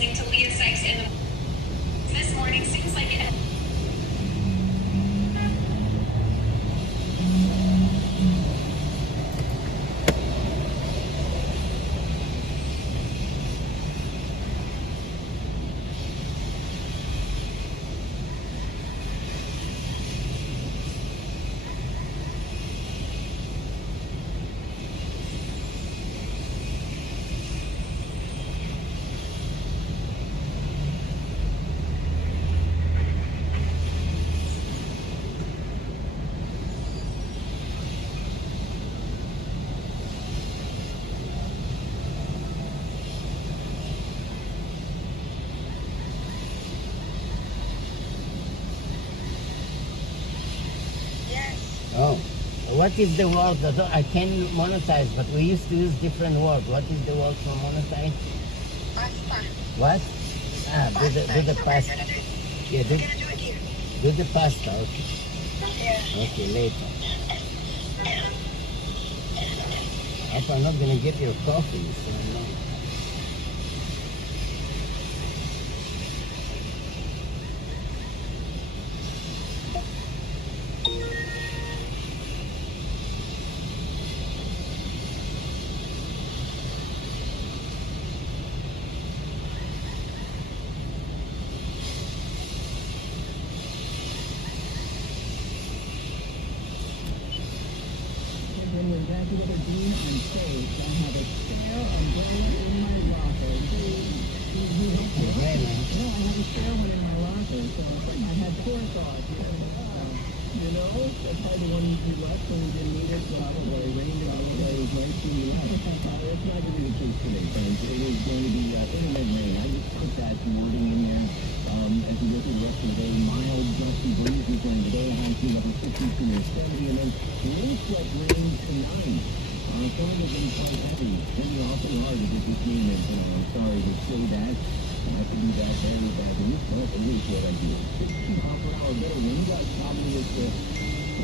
listening to Leah Sykes in the this morning seems like it. Oh, what is the word? I can monetize, but we used to use different word. What is the word for monetize? Pasta. What? Do the pasta. Yeah, do the pasta. Okay. Yeah. Okay, later. I hope I'm not gonna get your coffee. So no. Connecticut Dean and Sage. I have a spare umbrella in my locker. Okay, man. No, I have a spare one in my locker, so I had forethought. You know, that's probably the one you left when we didn't need it. So I don't worry, rained out. It was nice when you left. It's not going to be the case today, friends. It is going to be internet rain. I just put that wording in there. As we go through the rest of the day, mild gusty breezes during the day, high sea level 62 near 70, and then wind swept rain tonight. Some of it been quite heavy. It's been awfully hard to get this game in. I'm sorry to say that. I have to do that very badly. Well, at least what I do. 60 mile per hour better wind gusts. Probably it's the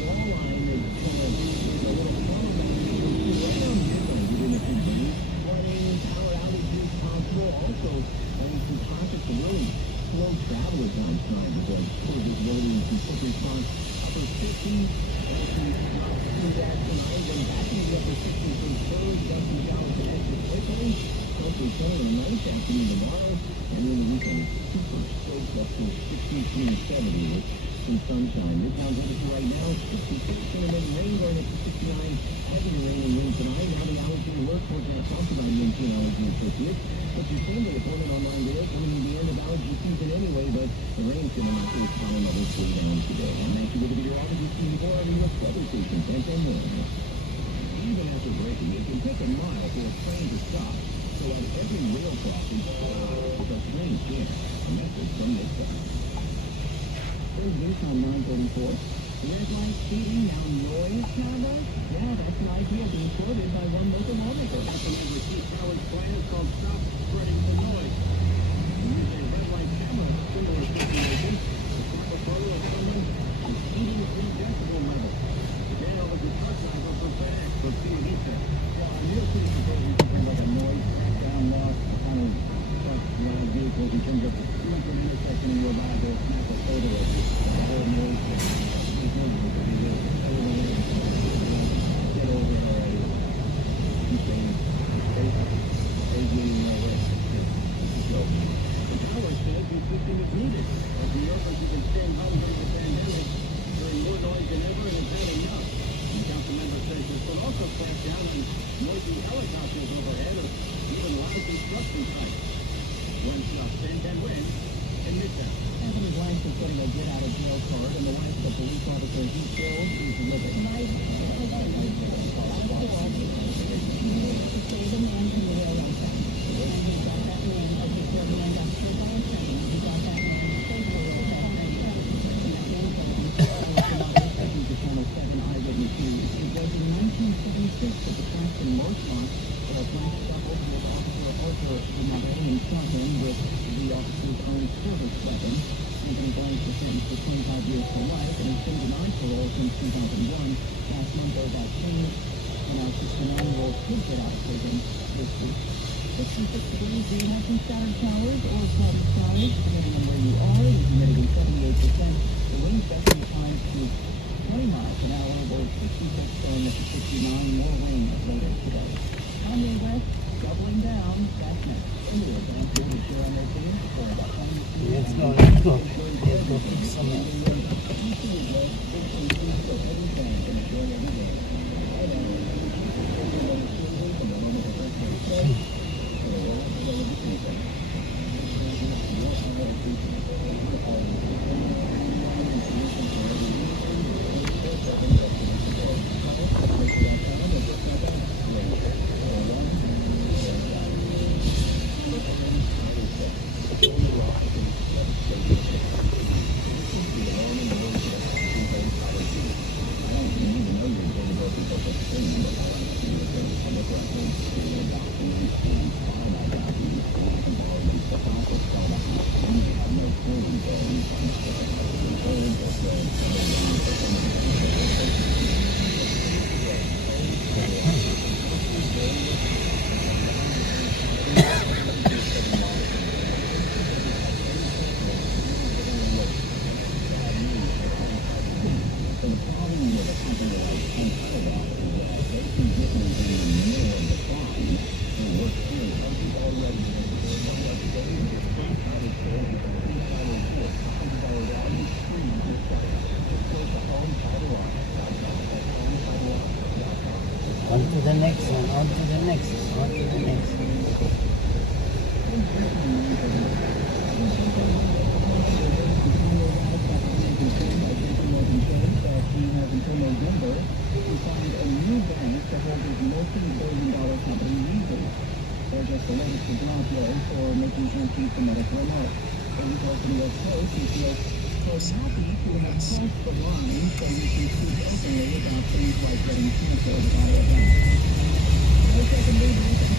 wall line that's kind of a little far back. Right on midnight, we didn't see rain. Flooding, power outages possible. Also, some pockets of really slow travel at times trying to avoid poor visibility and some quick response. Upper 50s, as we drop through that tonight, then back in the upper 60s from Thursday, dusty showers and extra quickly. Hopefully sunny and nice afternoon tomorrow, and then the weekend super soaked up to 63 and 70 with some sunshine. Midtown temperature right now, 66, intermittent rain going up to 69. Heavy rain and wind tonight. Now the allergy alert forecast talks about wind to an allergy associate. But you seem to have on online today, coming to the end of allergy season anyway, but the rain's going to knock those pollen levels way down today. I'm actually going to be your allergy season before every U.S. weather station, 10 10 morning. Even after braking, it can take a mile for a train to stop. So at every rail crossing, stop the train here. A message from Nixon. There's this on 934. Red light speeding, now noise cover? Yeah, that's an idea being quoted by one local lawmaker. That's another Chief Howard's plan is called Stop Spreading the Noise. Using a red light camera, similar situation, to snap a photo of someone exceeding 3 decibel level. Again, over the truck driver for FedEx, let's see what he said. Well, I'm real pretty prepared to something like a noise background loss, kind of truck around vehicles in terms of you went to an intersection and you're about to snap a photo of the whole noise. Get over it already. Keep saying, stay getting over it. It's a joke. The tower says resisting is needed. As New Yorkers have been staying home during the pandemic, hearing more noise than ever, and it's had enough. The council member says this will also crack down on noisy helicopters overhead or even loud construction sites. One stop 10-10 wins in Midtown. Anthony's wife is getting a get out of jail card, and the wife of the police officer he killed is living. To save a man from the railroad track. And he got that man, as he killed the man got killed by a train. He got that man safely over that train. And that man killed him. According to Channel 7 Eyewitness News, it was in 1976 that the Claxton Morse lost, but a black scuffle with Officer Arthur Navain and shot him with the officer's own service weapon. Anthony Blank was sentenced to 25 years to life and has been denied parole since 2001. Last month, though, that changed, and our 69-year-old kid get out of prison this week. 66 degrees. Do you have some scattered showers or cloudy skies? Depending on where you are, the humidity 78%. The wind gusting at times to 20 miles an hour, or 66 going up to 69. More rain later today. Kanye West doubling down. That's next. Earlier, Dan Field is here on their team for about 20 minutes. Let's go, let's go. Let's go fix some else. On to the next one, on to the next one, on to the next one. Until November, he signed a new bank to hold his multi-billion-dollar company legal. They're just the latest to drop low for making guarantees for medical remote. And he told the New York Post he feels so happy to have crossed the line so he can speak openly about things like getting cancer at our event. No second leaders and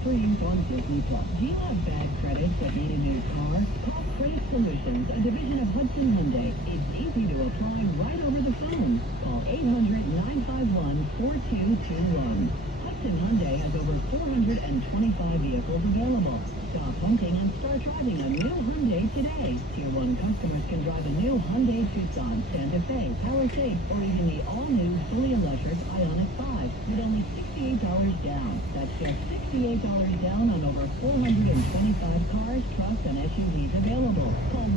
civilians on treatment. Do you have bad credit but need a new car? Call Credit Solutions, a division of Hudson Hyundai. It's easy to apply right over the phone. Call 800-951-4221. Hudson Hyundai has over 425 vehicles available. Stop hunting and start driving a new Hyundai today. Tier 1 customers can drive a new Hyundai Tucson, Santa Fe, Palisade, or even the all-new fully electric Ioniq 5 with only $68 down. That's just $68 down on over 425 cars, trucks, and SUVs available. Call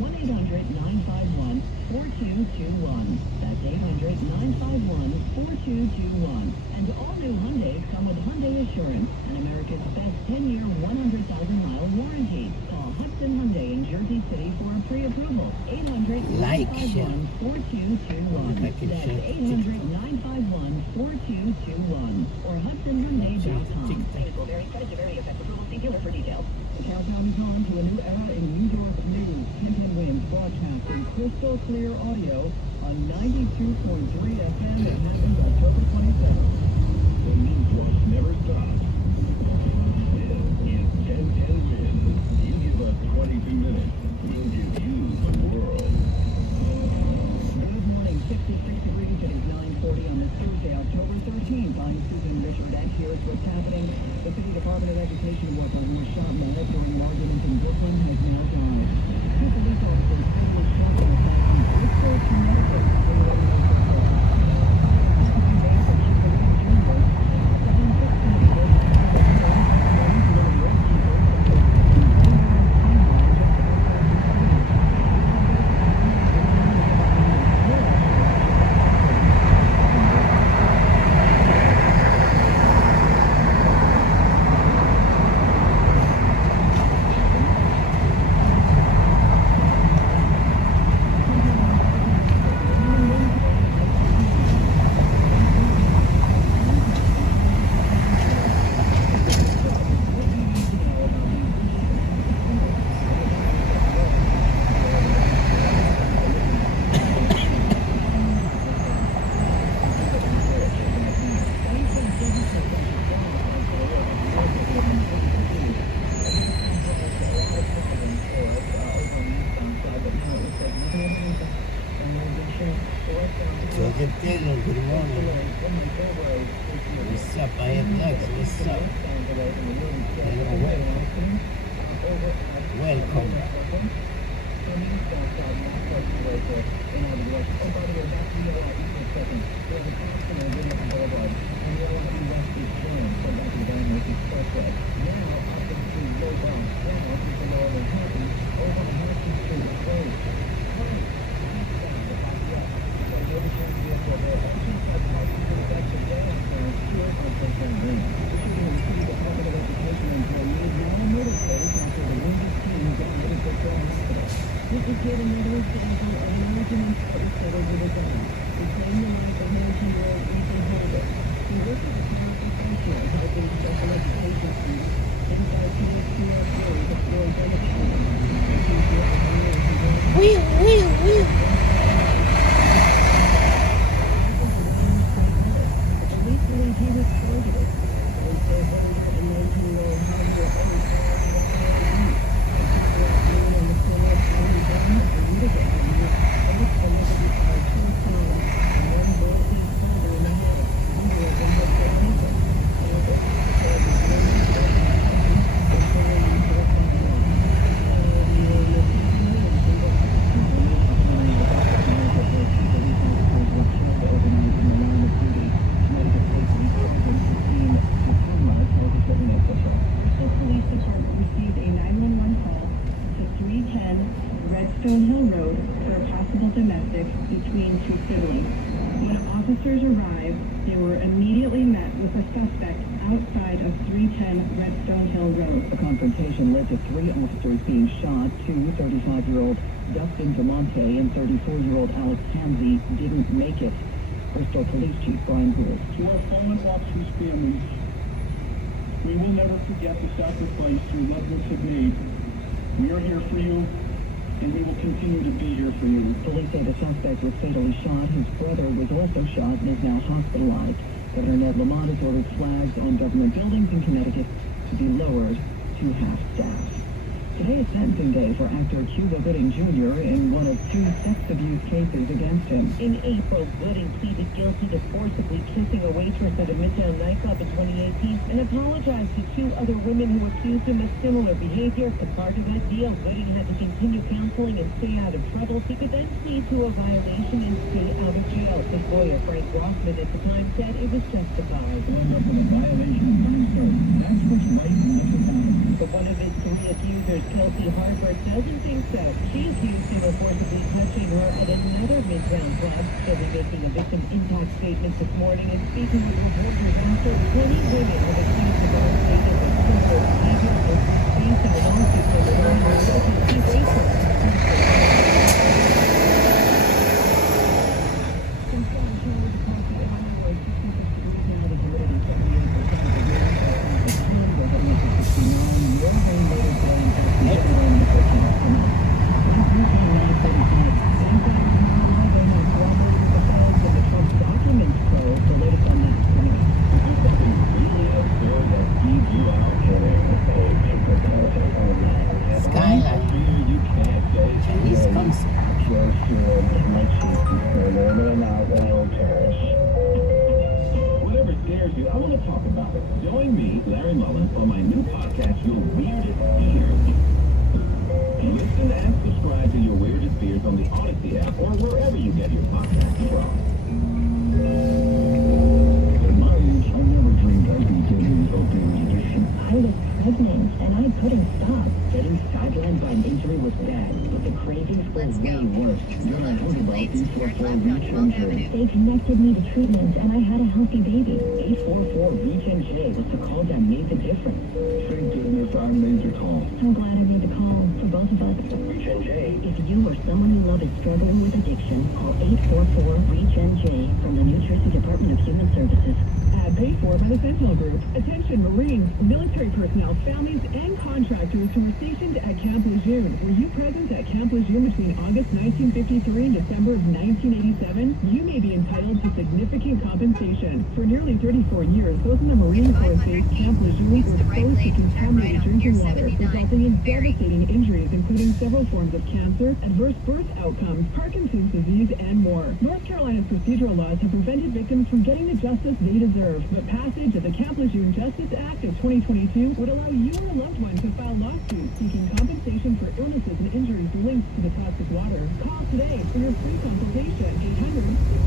1-800-951-4221. That's 800-951-4221. And all new Hyundais come with Hyundai Assurance, and America's best 10-year, 100,000-mile warranty. Call Hudson Hyundai in Jersey City for a pre-approval. 800-951-4221. That's 800-951-4221. Or HudsonHyundai.com. Things will vary. Credit to vary. Effect approval. See dealer for details. The countdown is on to a new era in New York news. Hinton Winds broadcasting crystal clear audio on 92.3 FM. It happens October 27th. The news rush never stops. This is 1010 Wins. You give us 22 minutes, we'll give you the world. Good morning, 66 degrees. It is 9:40 on this Tuesday, October 13th. I'm Susan Richard. Here's what's happening. The City Department of Education worker who was shot monitoring arguments in Brooklyn has now died. Two police officers fatally shot in attack in Bristol, Connecticut. Taylor, good morning. What's up? I have legs. What's up? Welcome. This is yet another example of an argument that was settled with a gun. We claim the life of 19-year-old Ethan Holder. He worked as a paraprofessional helping special education students inside PSPR floors of Floyd Elementary. Wee, wee, wee. The police believe he was targeted. They say Holder and 19-year-old Javier both on the corner of County Down and Utica Avenue, both allegedly fired 2 times, and one bullet hit Holder in the head. Neither of them had their ankle. However, there was no mistake. The story is more popular. The police department received a 911 call to 310 Redstone Hill Road for a possible domestic between 2 siblings. When officers arrived, they were immediately met with a suspect outside of 310 Redstone Hill Road. The confrontation led to 3 officers being shot. 2 35-year-old Dustin DeMonte and 34-year-old Alex Hamzy didn't make it. Bristol Police Chief Brian Gould. To our fallen officers' families, we will never forget the sacrifice your loved ones have made. We are here for you, and we will continue to be here for you. Police say the suspect was fatally shot. His brother was also shot and is now hospitalized. Governor Ned Lamont has ordered flags on government buildings in Connecticut to be lowered to half-staff. Today is sentencing day for actor Cuba Gooding Jr. in one of 2 sex abuse cases against him. In April, Gooding pleaded guilty to forcibly kissing a waitress at a Midtown nightclub in 2018 and apologized to 2 other women who accused him of similar behavior. As part of that deal, Gooding had to continue counseling and stay out of trouble. He could then plead to a violation and stay out of jail. His lawyer, Frank Rothman, at the time said it was justified. Going up with a violation of time served. That's what's right and that's what's happening. But one of his 3 accusers, Kelsey Harper, doesn't think so. She accused him of forcibly touching her at another Midtown club. She'll be making a victim impact statement this morning and speaking with reporters after 20 women have accused the girl stated of similar behavior and based on a lawsuit from the Skyline. Chinese concert. Whatever scares you, I want to talk about it. Join me, Larry Mullen, on my new podcast, Your Weirdest Fears. Listen and subscribe to Your Weirdest Fears on the Odyssey app or wherever you get your podcasts from. At my age, I never dreamed I'd be doing open musician. I was pregnant and I couldn't stop. Getting sidelined by an injury was bad, but the cravings were way worse. Then I heard about They connected me to treatment and I had a healthy baby. 844 Reach and J was the call that made the difference. Thank goodness I made the call. I'm glad I made the call for both of us. Reach and J. If you or someone you love is struggling with addiction, call 844 Reach and J from the New Jersey Department of Human Services. pad paid for by the Sentinel Group. Attention Marines, military personnel, families, and contractors who were stationed at Camp Lejeune. Were you present at Camp Lejeune between August 1953 and December of 1987? You may be entitled to significant compensation. For nearly 34 years, those in the Marine Corps base Camp Lejeune were exposed to contaminated drinking water, resulting in devastating injuries, including several forms of cancer, adverse birth outcomes, Parkinson's disease, and more. North Carolina's procedural laws have prevented victims from getting the justice they deserve, but passage of the Camp Lejeune Justice Act of 2022 would allow you or a loved one to file lawsuits seeking compensation for illnesses and injuries linked to the toxic water. Call today for your free consultation.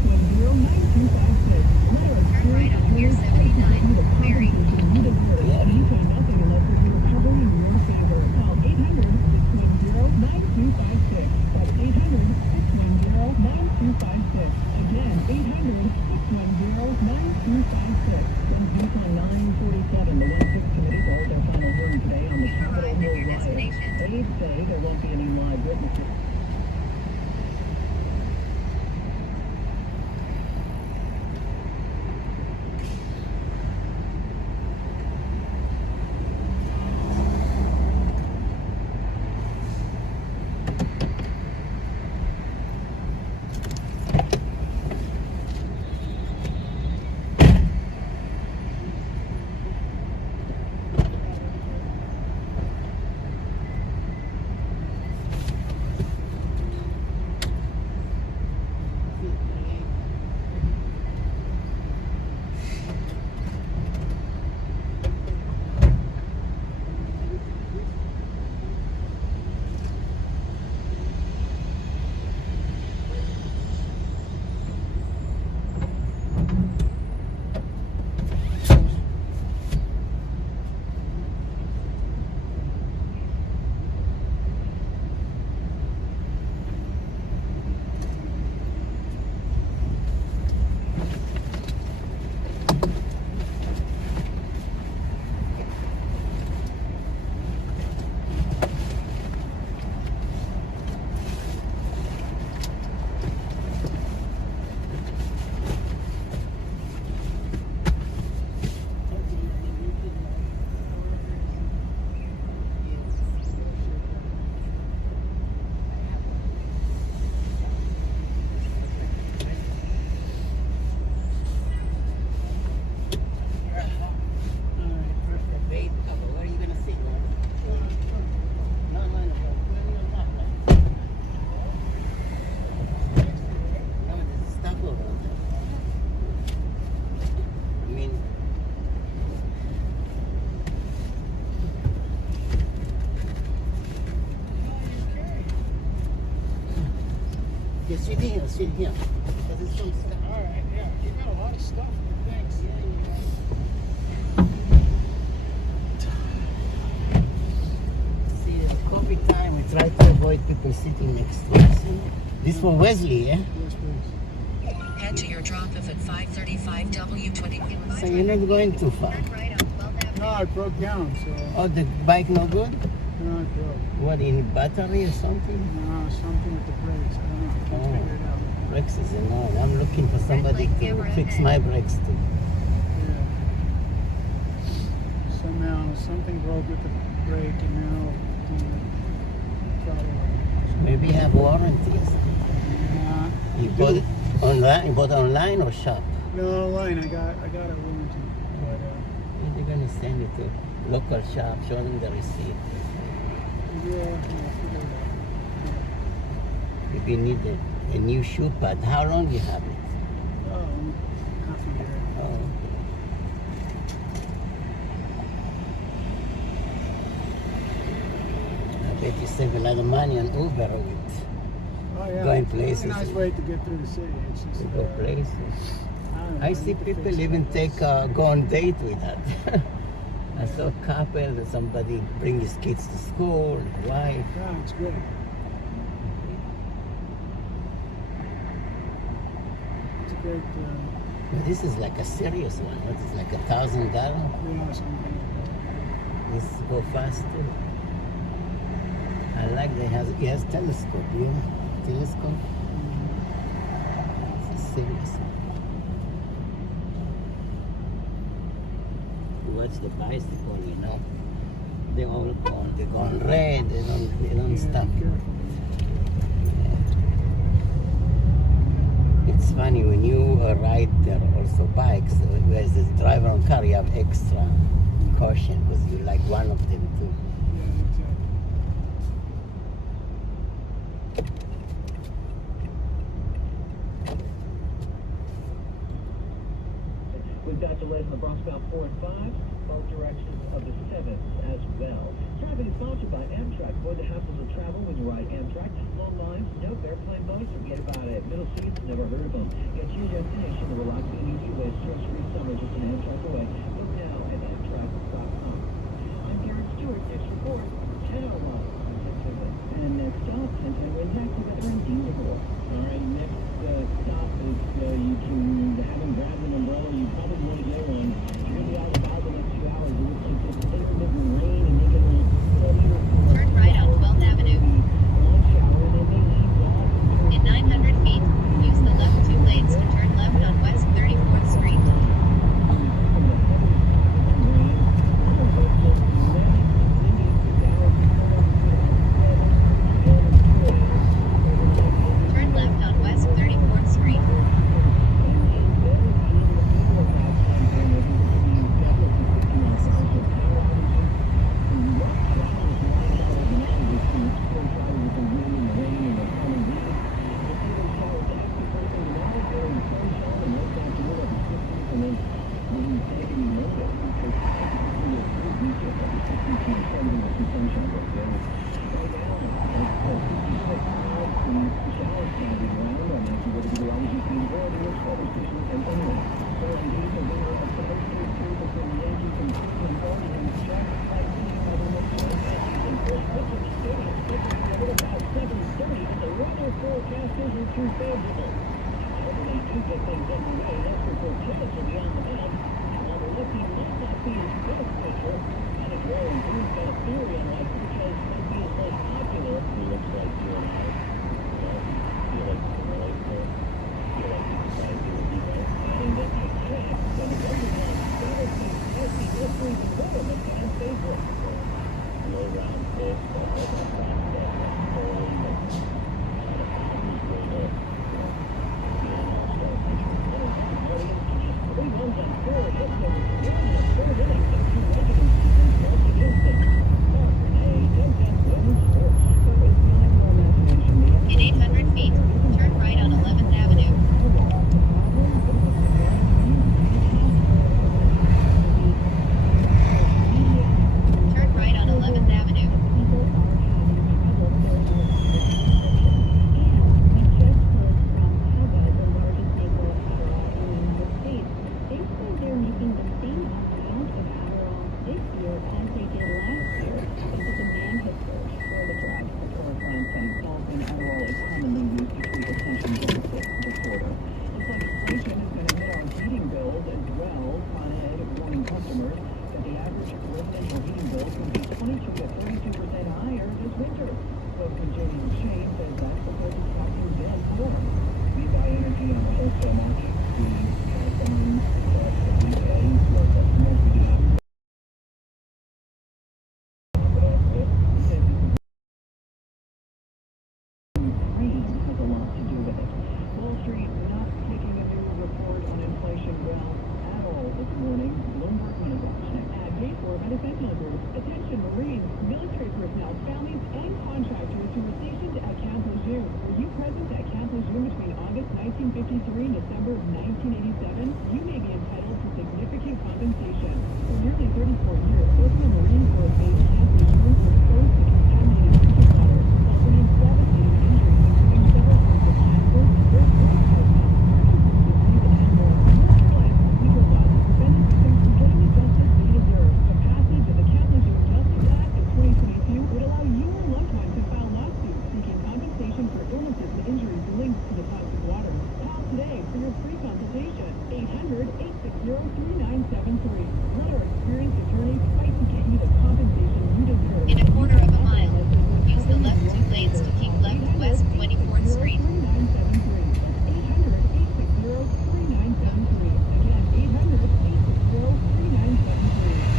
800-210-9256. Let our Turn right on Pier 79. Mary. you deserve. Yeah. You pay nothing unless there's a recovery in your favor. Call 800-610-9256. That's 800-610-9256. Again, 800-610-9256. From Beach on 947, the 1-6 committee holds their final hearing today on the Capitol arrived at Hill your riot. destination. Aides say there won't be any live witnesses. Yeah, sit here, sit here. Because it's some stuff. All right, yeah, you got a lot of stuff. Thanks. See, at COVID time, we try to avoid people sitting next to us. This for Wesley, eh? Yes, please. Head to your drop-off at 535 W20. So you're not going too far. Turn right on 12th Avenue. No, it broke down, so Oh, the bike no good? no, it broke. What, in battery or something? No, something with the brakes. I don't know. I can't figure it out. Brakes is no. I'm looking for somebody to fix my brakes too. Yeah. Somehow something broke with the brake, and now the throttle. Maybe you have warranty or something. Yeah. You bought it online? You bought online or shop? No, online. I got a warranty, but You're gonna send it to local shop, show them the receipt. yeah, I'll figure it out. If you need a new shoe pad, how long you have it? Oh, half a year. Oh. I bet you save a lot of money on Uber with Oh yeah. Going It's places. a nice way to get through the city. It's just to go places. don't know, I need see to people fix even it. go on date with that. I saw a couple that somebody bring his kids to school, wife. Yeah, it's good. It's a great, But this is like a serious one. What is like $1,000? yeah, something like This go fast too. I like that he has telescope, yeah? Telescope. that. It's a serious one. watch the bicycle, you know. They all go on red, they don't stop. It's funny when you ride there also bikes, as a driver on car, you have extra caution because you like one of them too. We've got delays on the Bronx bound 4 and 5, both directions of the 7th as well. Traffic is sponsored by Amtrak. Avoid the hassles of travel when you ride Amtrak. Long lines, no airplane boats, forget about it. Middle seats, never heard of them. Get to your destination the relaxing and easy way. Stress-free summer just an Amtrak away. Book now at Amtrak.com. I'm Garrett Stewart, next report, 10:01 on 10:10. And next stop, 10:10 Wind Taxi veteran Dean DeVore. All right, next stop is you can, haven't grabbed an umbrella, you probably want to get one. You're going to be out about the next 2 hours. It looks like this intermittent rain and making a little steadier. Turn right on 12th Avenue. One shower and then they ease off. In 900 feet, use the left 2 lanes to turn left on West 34th Street. Turn left on West 34th Street. In 800 feet, turn right on 11th Avenue. Turn right on 11th Avenue. Attention Marines, military personnel, families, and contractors who were stationed at Camp Lejeune. Were you present at Camp Lejeune between August 1953 and December of 1987? You may be entitled to significant compensation. For nearly 34 years, Personal Marine Corps base Camp Lejeune was exposed to contaminated drinking water, resulting in devastating injuries, including several groups of hospitals, earthquakes, hotels, disease, and more. Life, legal laws, prevent victims from getting the justice they deserve. The passage of the Camp Lejeune Justice Act of 2022 would allow you or loved ones to file lawsuits seeking compensation for illnesses and injuries linked to the toxic water. Call today for your free consultation. 800-860-3973. Let our experienced attorneys fight to get you the compensation you deserve. In a quarter of a mile, use the left 2 lanes to keep left West 24th Street. 800-860-3973. Again, 800-860-3973.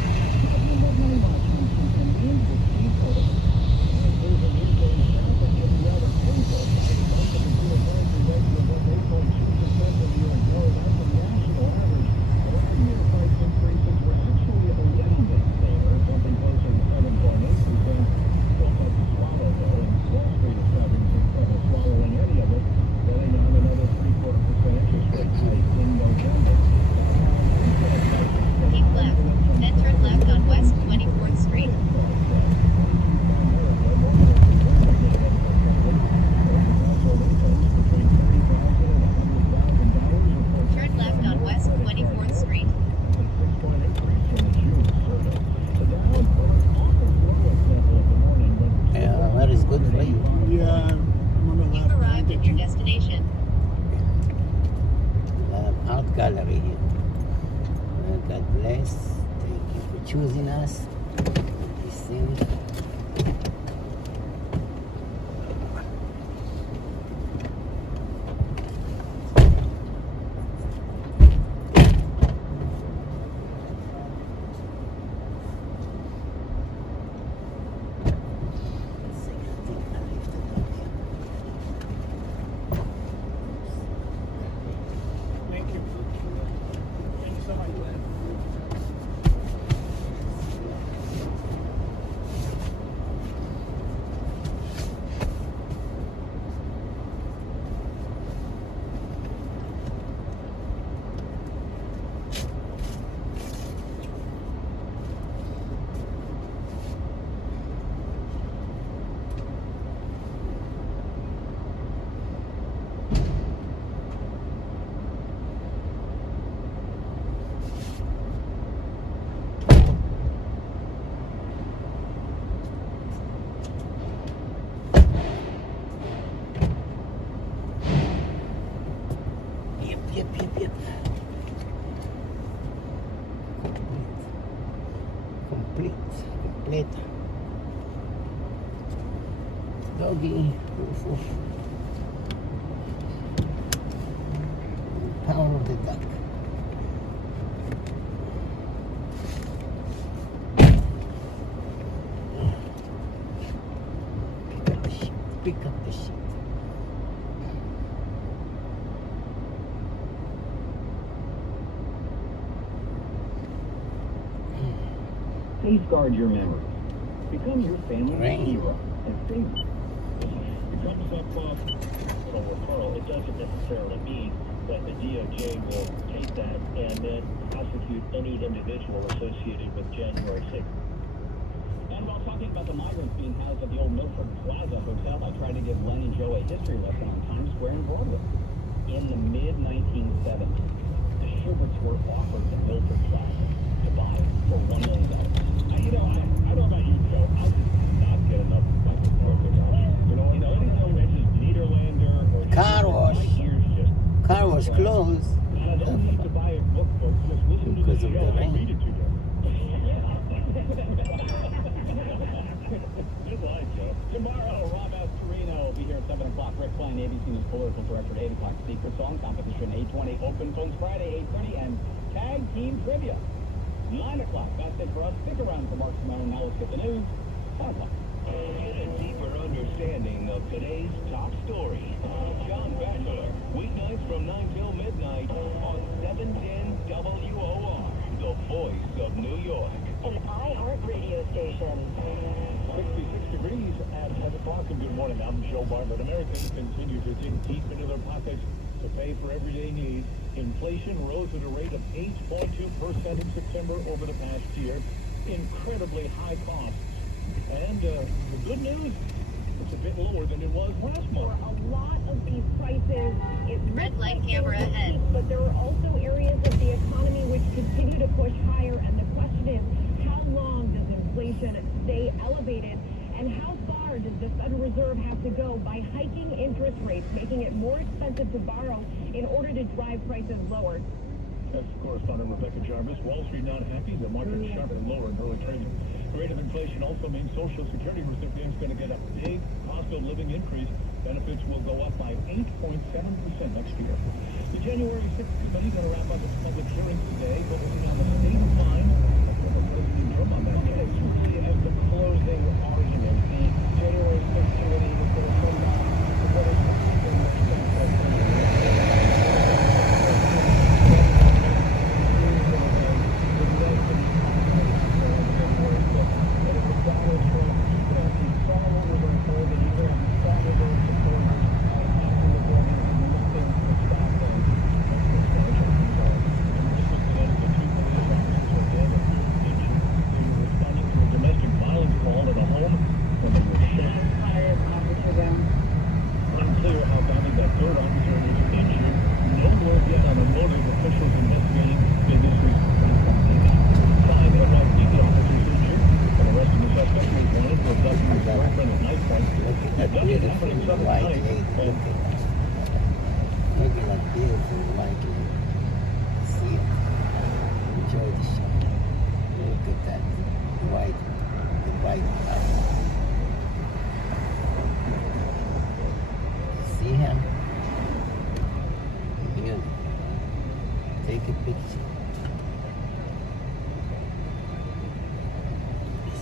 gallery here. God bless. Thank you for choosing us. This thing. Thank you. Thank you so much. Yep. Complete. Doggy. Oof. Power of the duck. Pick up the sheet. Safeguard your memories. Become your family's Rain. hero and save. It comes up from referral. It doesn't necessarily mean that the DOJ will take that and then prosecute any individual associated with January 6th. And while talking about the migrants being housed at the old Milford Plaza Hotel, I tried to give Len and Joe a history lesson on Times Square in Broadway. In the mid-1970s, the Shuberts were offered the Milford Plaza to buy for $1 million. I don't know about you, Joe. I'll just not get enough fucking Milford. Anything mentions Niederlander or Car wash. my ears just Car was closed and I don't need to buy a book, but just listen to because the of show the and rain. read it to you. Good line, Joe. Tomorrow, Rob Astorino will be here at 7 o'clock. Rick Klein, ABC News political director at 8 o'clock. Secret Song Competition, 8:20. Open Phones Friday, 8:30. And Tag Team Trivia, 9 o'clock. That's it for us. Stick around for Mark Simone. Now let's get the news. 10 o'clock. Get a deeper understanding of today's top story. John Batchelor, weeknights from 9 till midnight on 710 WOR, the voice of New York. An iHeart radio station. 66 degrees at 10 o'clock, and good morning. I'm Joe Bartlett. Americans continue to dig deep into their pockets to pay for everyday needs. Inflation rose at a rate of 8.2% in September over the past year. Incredibly high costs. And the good news, it's a bit lower than it was last For month. a lot of these prices, it Red looks light like camera they're ahead. cheap, but there are also areas of the economy which continue to push higher, and the question is, how long does inflation stay elevated, and how far does the Federal Reserve have to go by hiking interest rates, making it more expensive to borrow in order to drive prices lower? That's correspondent Rebecca Jarvis. Wall Street not happy. The market is sharply lower in early trading. The rate of inflation also means Social Security recipients going to get a big cost of living increase. Benefits will go up by 8.7% next year. The January 6th committee going to wrap up its public hearings today, focusing on the state of mind. President Trump on that case. Really as the closing argument. The January 6th committee is going to send out the voters to keep in responding to a domestic violence call at a home when they were shot. take a picture.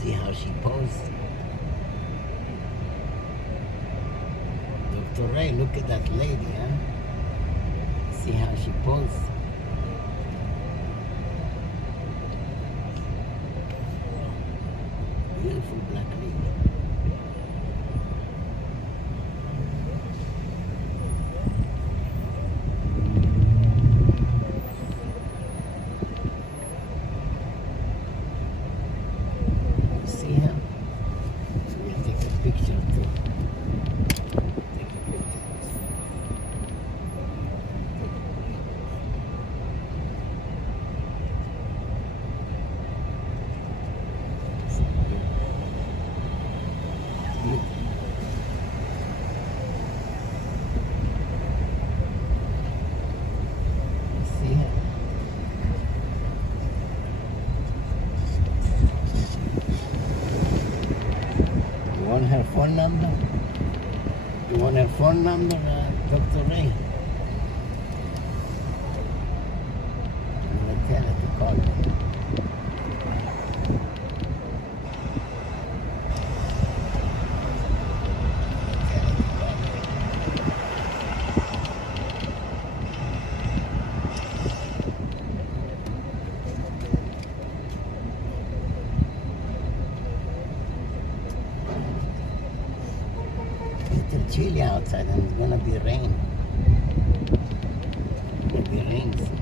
See how she posed? Dr. Ray, look at that lady, huh? See how she posed? Beautiful black lady. See her? We'll take a picture too. Take a picture. Look. See her? You want her phone number? You want her phone number, Dr. Ray? I'm gonna tell her to call you. It's chilly outside and it's gonna be rain. It's gonna be rain soon.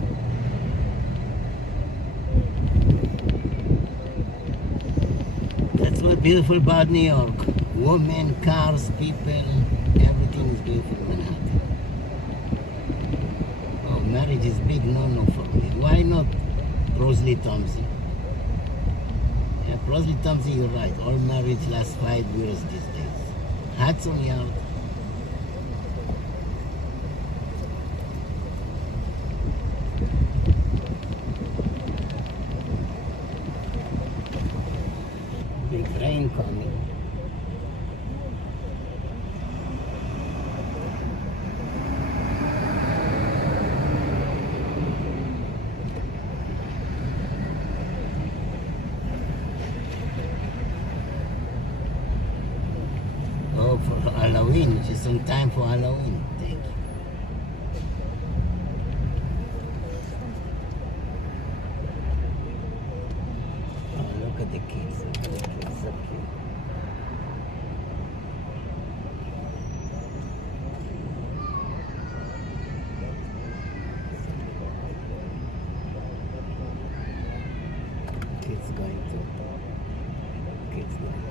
That's what's beautiful about New York. Women, cars, people, everything is beautiful in Manhattan. Oh, marriage is big no for me. Why not Rosalie Thompson? Yeah, Rosalie Thompson, you're right. All marriage lasts 5 years these days. Hudson Yard. Big rain coming. Oh, for Halloween. Just in time for Halloween. Thank you. Oh, look at the kids. Look at the kids. So cute. Kids going to. Kids going.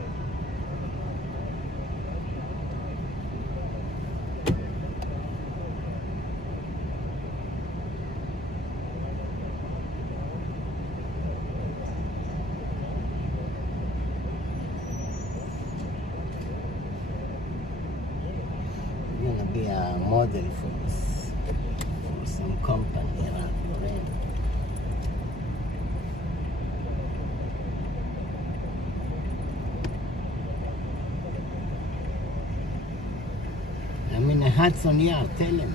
Gonna be a model for some company around Lorraine. I'm in a Hudson Yard. Tell him,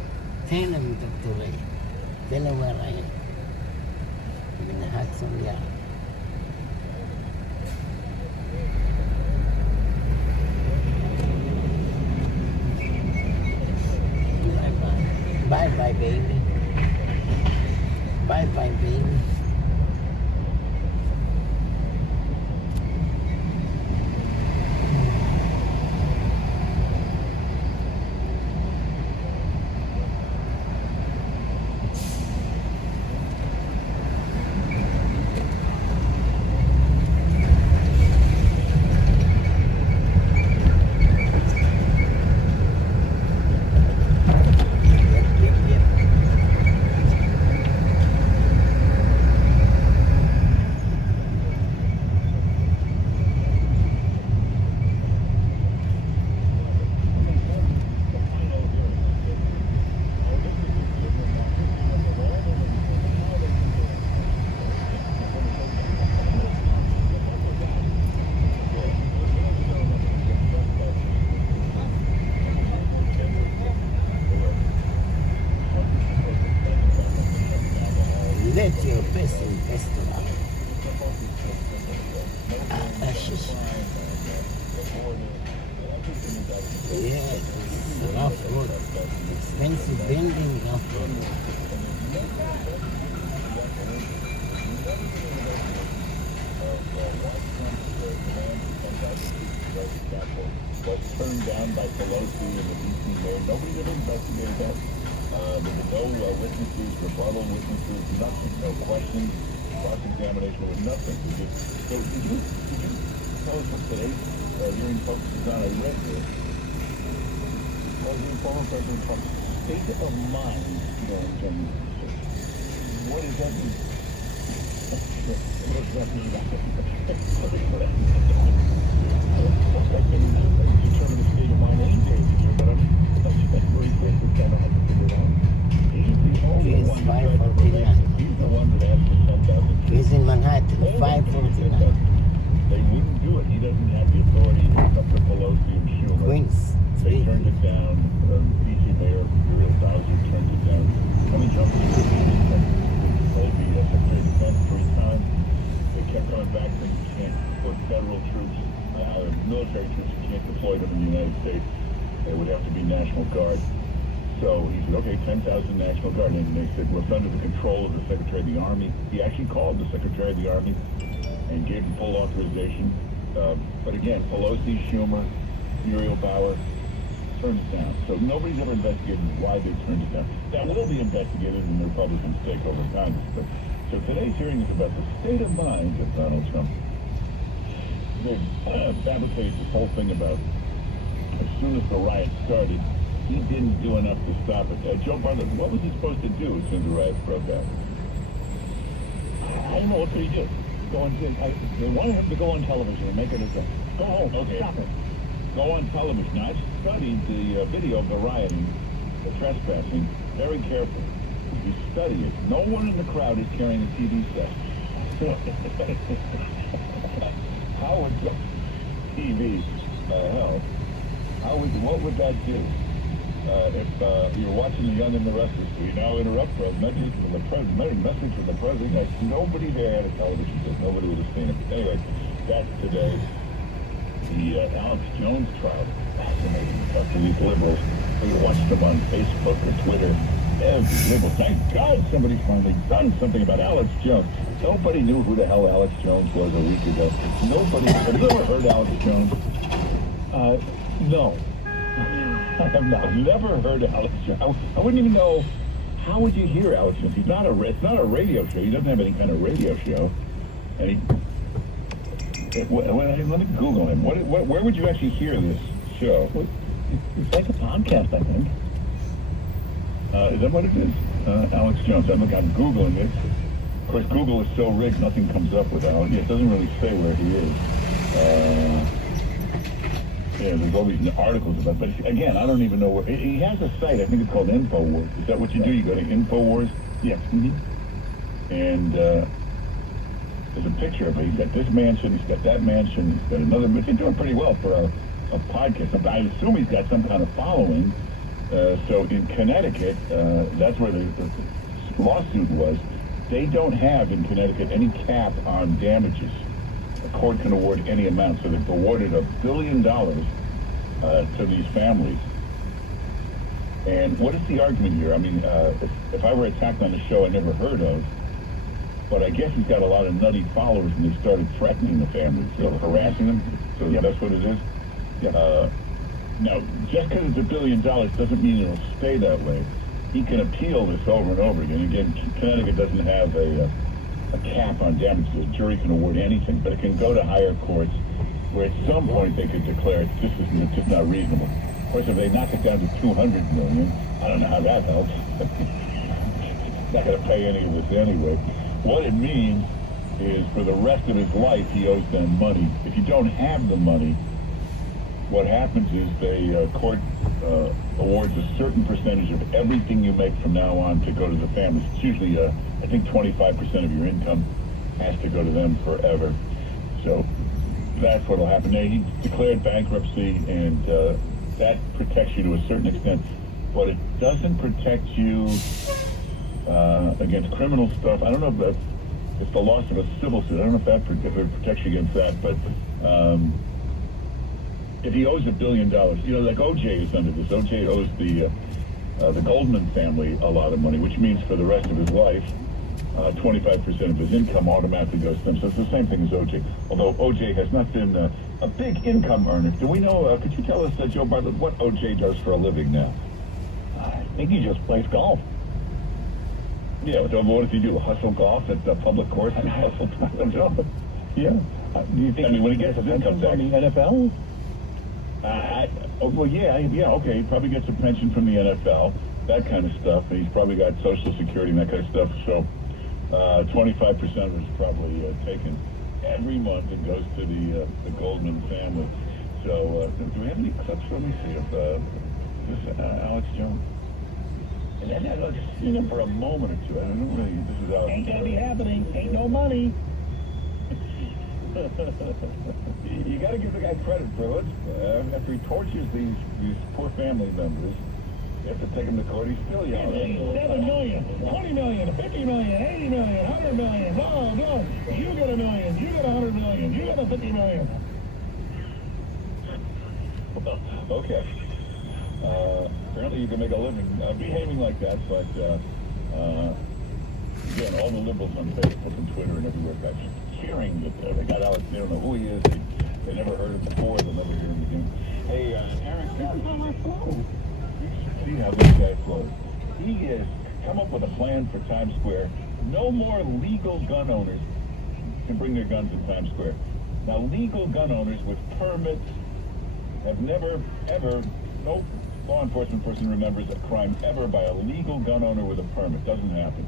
Dr. Ray. Tell him where I am. I'm in a Hudson Yard. Bye bye, baby. Bye bye, baby. Yep. Let your person festival. Ashish. Yeah, it's rough road. Expensive building, rough road. Was turned down by Pelosi and the DC mayor. Nobody ever investigated that. There were no witnesses, rebuttal witnesses, nothing, no questions, cross-examination, there was nothing. So did you tell us what today's hearing focuses on? I read this. Former President Trump's state of mind during January 6th. What does that mean? What does that mean? Determine the state of mind any day of the year, but I'm very grateful that I don't have to figure it out. He's the only He's one. 549. He's the one that asked for 10,000. He's in Manhattan, 549. They wouldn't do it. He doesn't have the authority to come to Pelosi and Schumer. Queens, They 3. turned it down. DC Mayor Muriel Bowser turned it down. I mean, Trump told the Secretary of Defense 3 times. They kept coming back saying you can't put federal troops, military troops, you can't deploy them in the United States. They would have to be National Guard. So he said, okay, 10,000 National Guard. And they said, well, it's under the control of the Secretary of the Army. He actually called the Secretary of the Army and gave him full authorization. But again, Pelosi, Schumer, Muriel Bauer turned it down. So nobody's ever investigated why they turned it down. That will be investigated in the Republican takeover of Congress. But, so today's hearing is about the state of mind of Donald Trump. They fabricated this whole thing about as soon as the riot started, he didn't do enough to stop it. Joe Biden, what was he supposed to do as soon as the riots broke out? I don't know, what could he do? They wanted him to go on television and make it as a, go home, Okay. stop it. Go on television. I studied the video of the rioting, the trespassing, very carefully. You study it. No one in the crowd is carrying a TV set. How would the TV help? What would that do? If you're watching The Young and the Restless, we now interrupt for a message from the president. Like, nobody there had a television set. Nobody would have seen it. Anyway, that's today. The Alex Jones trial. Fascinating stuff to these liberals. We watched them on Facebook or Twitter. Every liberal. Thank God somebody's finally done something about Alex Jones. Nobody knew who the hell Alex Jones was a week ago. Nobody. Have you ever heard Alex Jones? No. I have not. Never heard of Alex Jones. I wouldn't even know. How would you hear Alex Jones? It's not a radio show. He doesn't have any kind of radio show. And let me Google him. Where would you actually hear this show? It's like a podcast, I think. Is that what it is? Alex Jones. I'm Googling it. Of course, Google is so rigged, nothing comes up with Alex. It doesn't really say where he is. Yeah, there's all these articles about it. But again, I don't even know where. He has a site. I think it's called InfoWars. Is that what you do? You go to InfoWars? Yes. Mm-hmm. And there's a picture of it. He's got this mansion. He's got that mansion. He's got another. He's doing pretty well for a podcast. I assume he's got some kind of following. So in Connecticut, that's where the lawsuit was. They don't have in Connecticut any cap on damages. A court can award any amount, so they've awarded $1 billion to these families. And what is the argument here? I mean, if I were attacked on a show I never heard of, but I guess he's got a lot of nutty followers, and they started threatening the families, so harassing them. So that's what it is. Now, just because it's $1 billion doesn't mean it'll stay that way. He can appeal this over and over again. Again, Connecticut doesn't have a cap on damages. A jury can award anything, but it can go to higher courts where at some point they could declare it's just not reasonable. Of course, if they knock it down to $200 million, I don't know how that helps. Not going to pay any of this anyway. What it means is for the rest of his life, he owes them money. If you don't have the money, what happens is the court awards a certain percentage of everything you make from now on to go to the families. It's usually, I think 25% of your income has to go to them forever. So that's what will happen. Now, he declared bankruptcy, and that protects you to a certain extent, but it doesn't protect you against criminal stuff. I don't know if it's the loss of a civil suit. I don't know if that protects you against that, but if he owes $1 billion, like OJ is under this. OJ owes the Goldman family a lot of money, which means for the rest of his life, 25% of his income automatically goes to them. So it's the same thing as OJ. Although OJ has not been a big income earner. Do we know, could you tell us, Joe Bartlett, what OJ does for a living now? I think he just plays golf. Yeah, but what does he do? Hustle golf at public courses? Hustle? I don't know. Yeah. Do you think when he gets his income tax. from the NFL? Okay. He probably gets a pension from the NFL, that kind of stuff. And he's probably got Social Security and that kind of stuff. So 25% of it is probably taken every month and goes to the Goldman family. So do we have any clips? Let me see if this Alex Jones. And then I've just seen him for a moment or two. I don't know really. This is Ain't gonna be happening. Ain't no money. You got to give the guy credit for it. After he tortures these poor family members, you have to take him to court. He's still yelling. 7 million, 20 million, 50 million, 80 million, 100 million. No. You got $1 million. You got 100 million. You got 50 million. Well, okay. Apparently you can make a living behaving like that, but again, all the liberals on Facebook and Twitter and everywhere got cheering that they got Alex. They don't know who he is. They never heard him before. They'll never hear him again. Hey, Aaron, you should see how this guy flows. He has come up with a plan for Times Square. No more legal gun owners can bring their guns in Times Square. Now, legal gun owners with permits have never, ever, no law enforcement person remembers a crime ever by a legal gun owner with a permit. Doesn't happen.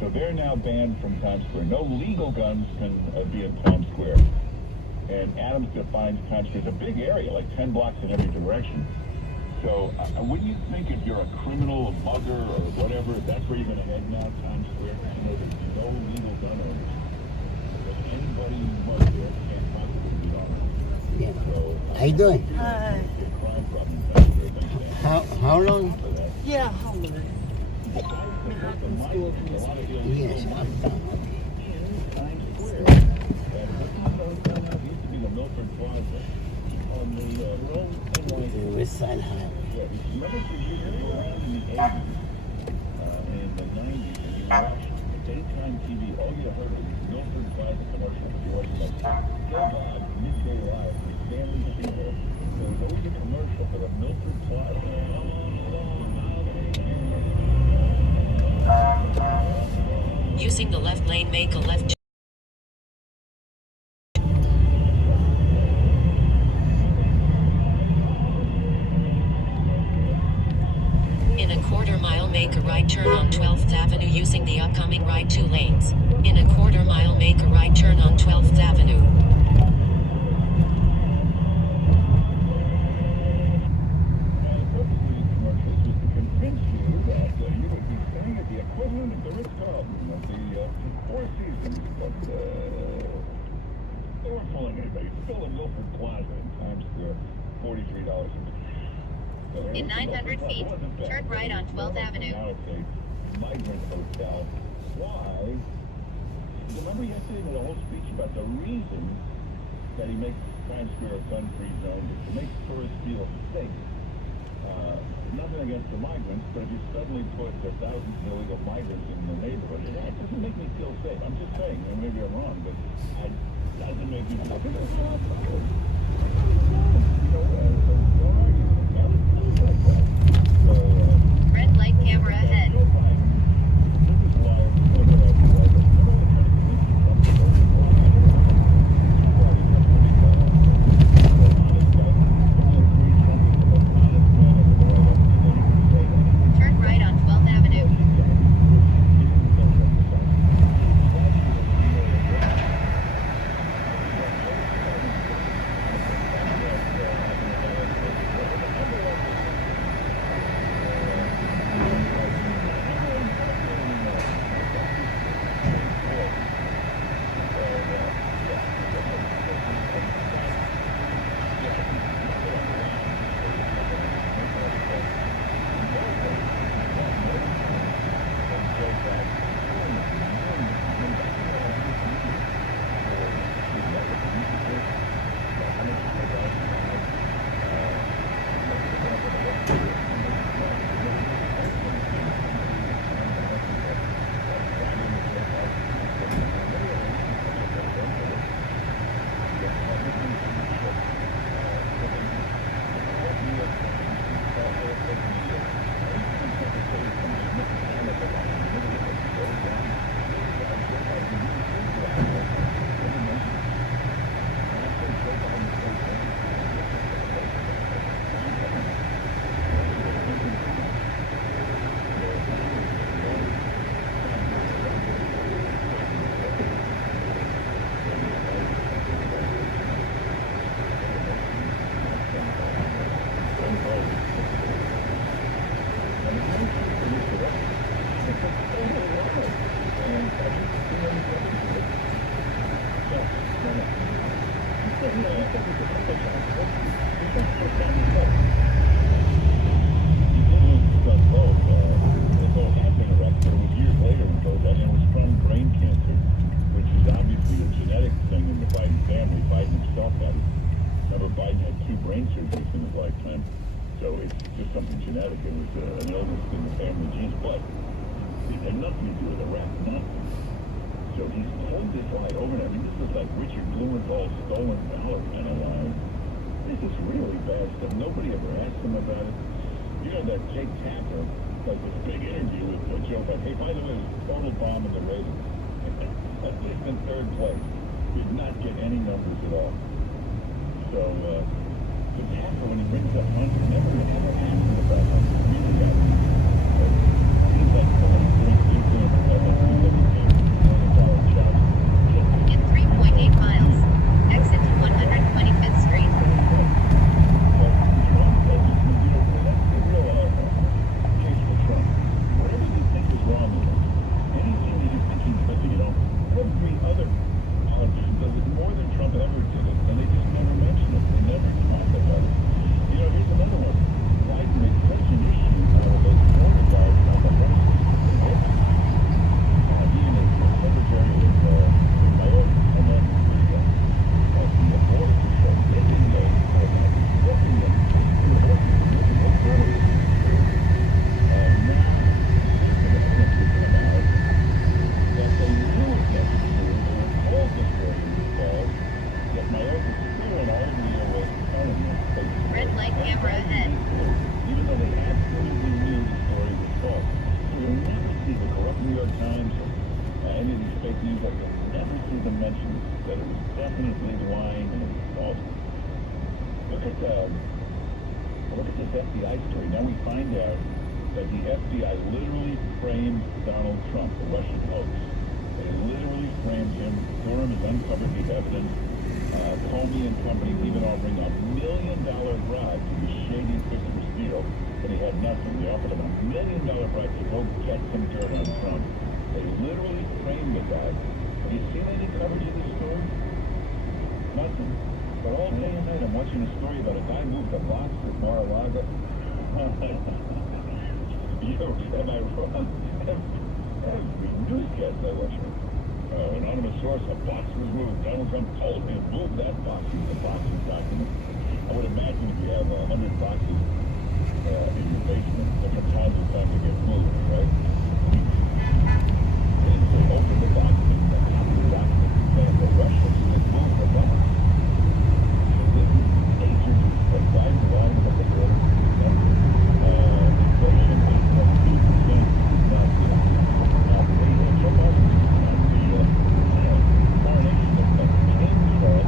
So they're now banned from Times Square. No legal guns can be in Times Square. And Adams defines Times Square as a big area, like 10 blocks in every direction. So wouldn't you think if you're a criminal, a mugger, or whatever, that's where you're going to head now, Times Square? There's no legal gun owners. But anybody who must there can't possibly be on it. Yeah. So, How you doing? Hi. crime problem in Times Square, thanks to that. How long? Yeah, hold on. Yes, I'm done. The West Side High. Remember if you were around in the 80s, in the 90s, and you watched daytime TV, all you heard was Milford Plaza commercials. You watched like Joe Bob, Midday Live, with Stanley Siegel. There was always a commercial for the Milford Plaza. Using the left lane, make a left. In a quarter mile, make a right turn on 12th Avenue using the upcoming right 2 lanes. In a quarter mile, make a right turn on 12th Avenue. In 900 feet, turn right on 12th Avenue. Now it's a migrant hotel. Why? Remember yesterday the whole speech about the reason that he makes Times Square a gun-free zone is to make tourists feel safe. Nothing against the migrants, but if you suddenly put thousands of illegal migrants in the neighborhood, that doesn't make me feel safe. I'm just saying, and maybe I'm wrong, but it doesn't make me feel safe. Red light camera ahead. Turn right on 12th Avenue. Biden had 2 brain surgeries in his lifetime, so it's just something genetic. It was an illness in the family genes, but it had nothing to do with Iraq, nothing. So he's told this lie over and over. I mean, this is like Richard Blumenthal's stolen valor kind of lie. This is really bad stuff. Nobody ever asked him about it. You know that Jake Tapper does this big interview with Joe Biden. Hey, by the way, it was a total bomb in the ratings. At least in 3rd place. Did not get any numbers at all. So, the Tapper, when he brings up Hunter, never ever asked him about Hunter. Really got it. Seems like somebody's doing influence of that $2 million job. In 3.8 miles, exit 125th Street. But Trump, that's the real case for Trump. Whatever you think is wrong with him, anything that you think he's missing, every other politician does it more than Trump ever did it, and they just never mention it. They never talk about it. Here's another one. Biden made such an issue out of those border guards on the right. He and his secretary of my own Homeland Security was the border patrol, making those guards, working them, Red light camera ahead. even though they absolutely knew the story was false. You'll never see the corrupt New York Times or any of these fake news, like you'll never see them mention that it was definitely lying and it was false. Look at this FBI story. Now we find out that the FBI literally framed Donald Trump, the Russian hoax. They literally framed him. Durham has uncovered the evidence. Comey and company even offering $1 million bribe to the shady Christopher Steele, and he had nothing. They offered him $1 million bribe to go get some dirt on Trump. They literally framed the guy. Have you seen any coverage of this story? Nothing. But all day and night I'm watching a story about a guy moved the blocks at Mar-a-Lago. Am I wrong? Every newscast I watch. Anonymous source, a box was moved. Donald Trump told me to move that box. It's a box of documents. I would imagine if you have 100 boxes in your basement, different times of time to get moved, right? They open the box and the copy of the documents and the Russians that move the box. So this is agents of Biden lying about the border. Inflation 8.2%. Now, Joe Biden coronation of King Charles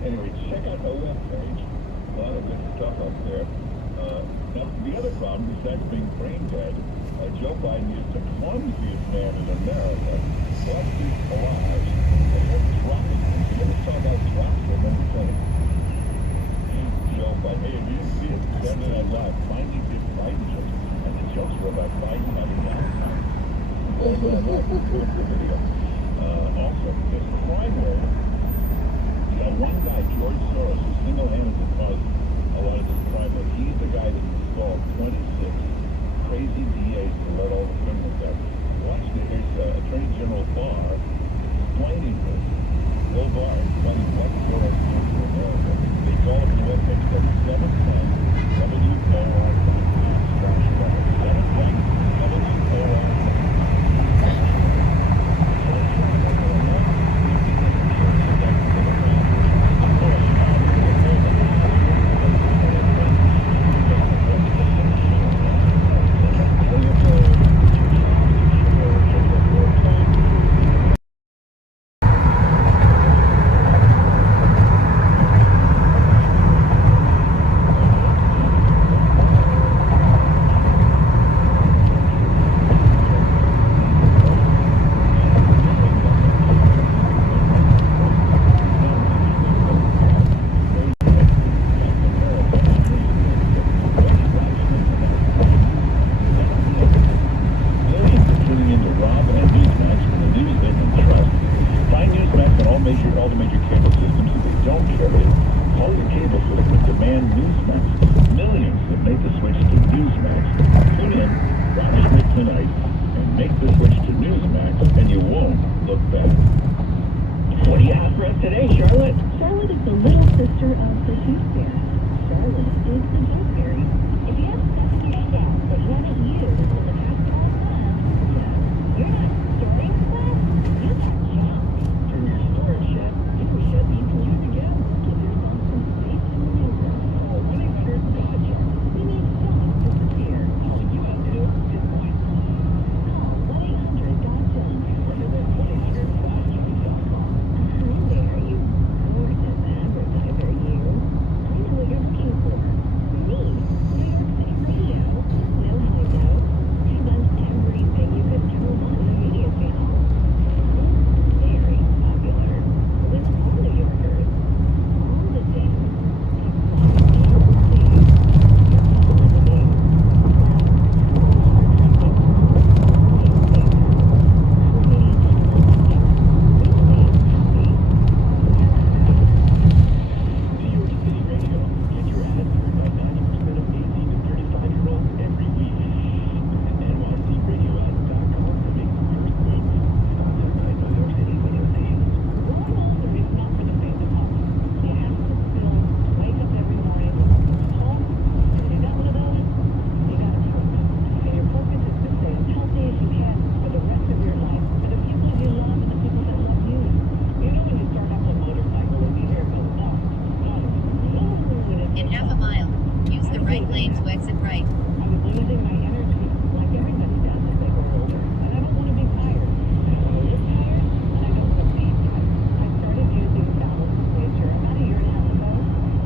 Anyway, check out the webpage. A lot of good stuff up there. Now, the other problem, besides being brain dead, Joe Biden is the clumsiest man in America. Watch these collage, and they're dropping things. You never saw guys drop them every time. Joe Biden, hey, if you didn't see it, Saturday Night Live finally did Biden jokes, and the jokes were about Biden having Alzheimer's. Saturday Night Live records the video. one guy, George Soros, who single-handedly caused a lot of this crime, but he's the guy that installed 26 crazy DAs to let all the criminals out. Watch this. Here's Attorney General Barr explaining this. Bill Barr explaining what Soros did to America. It's all over the webpage. That's 710 WOR. 710 WOR. All the major cable systems, if they don't carry it, call your cable system and demand Newsmax. Millions that make the switch to Newsmax. Tune in, Rob Schmidt tonight, and make the switch to Newsmax, and you won't look back. What do you have for us today, Charlotte? Charlotte is the little sister of the tooth fairy. Charlotte is the tooth fairy. If you have stuff in your shelf that you haven't used in the past couple of months, you're not storing stuff, you got junk. Turn your storage shed into a shed you can use again. Give yourself some space to maneuver. Call 1-800-GOD-JUNK. We make junk disappear. Oh, you have to. Good point. Call 1-800-GOD-JUNK. Or visit 1-800-GOD-JUNK.com. There, you gorgeous advertiser, you. I know what you're looking for. Me, New York City Radio. Know how I know? I've done everything you could ever want in a media channel. Very popular with all New Yorkers. All the things. New York City Radio. Get your ads heard by 90% of 18 to 35-year-olds every week. Visit nycradioads.com to make the first move. Sponsored by New York City Radio Stations. Growing older is not for the faint of heart. You have to still wake up every morning, home, and if you're not one of those, you got a purpose. And your purpose is to stay as healthy as you can for the rest of your life, for the people you love and the people that love you. You know when you start off a motorcycle and you hear it go bump, bump, boom, and In half a mile, use the right lane to exit right. I was losing my energy, like everybody does as they grow older, and I don't want to be tired. And when I get tired, and I don't want to be tired, I started using Balance Nature about a year and a half ago.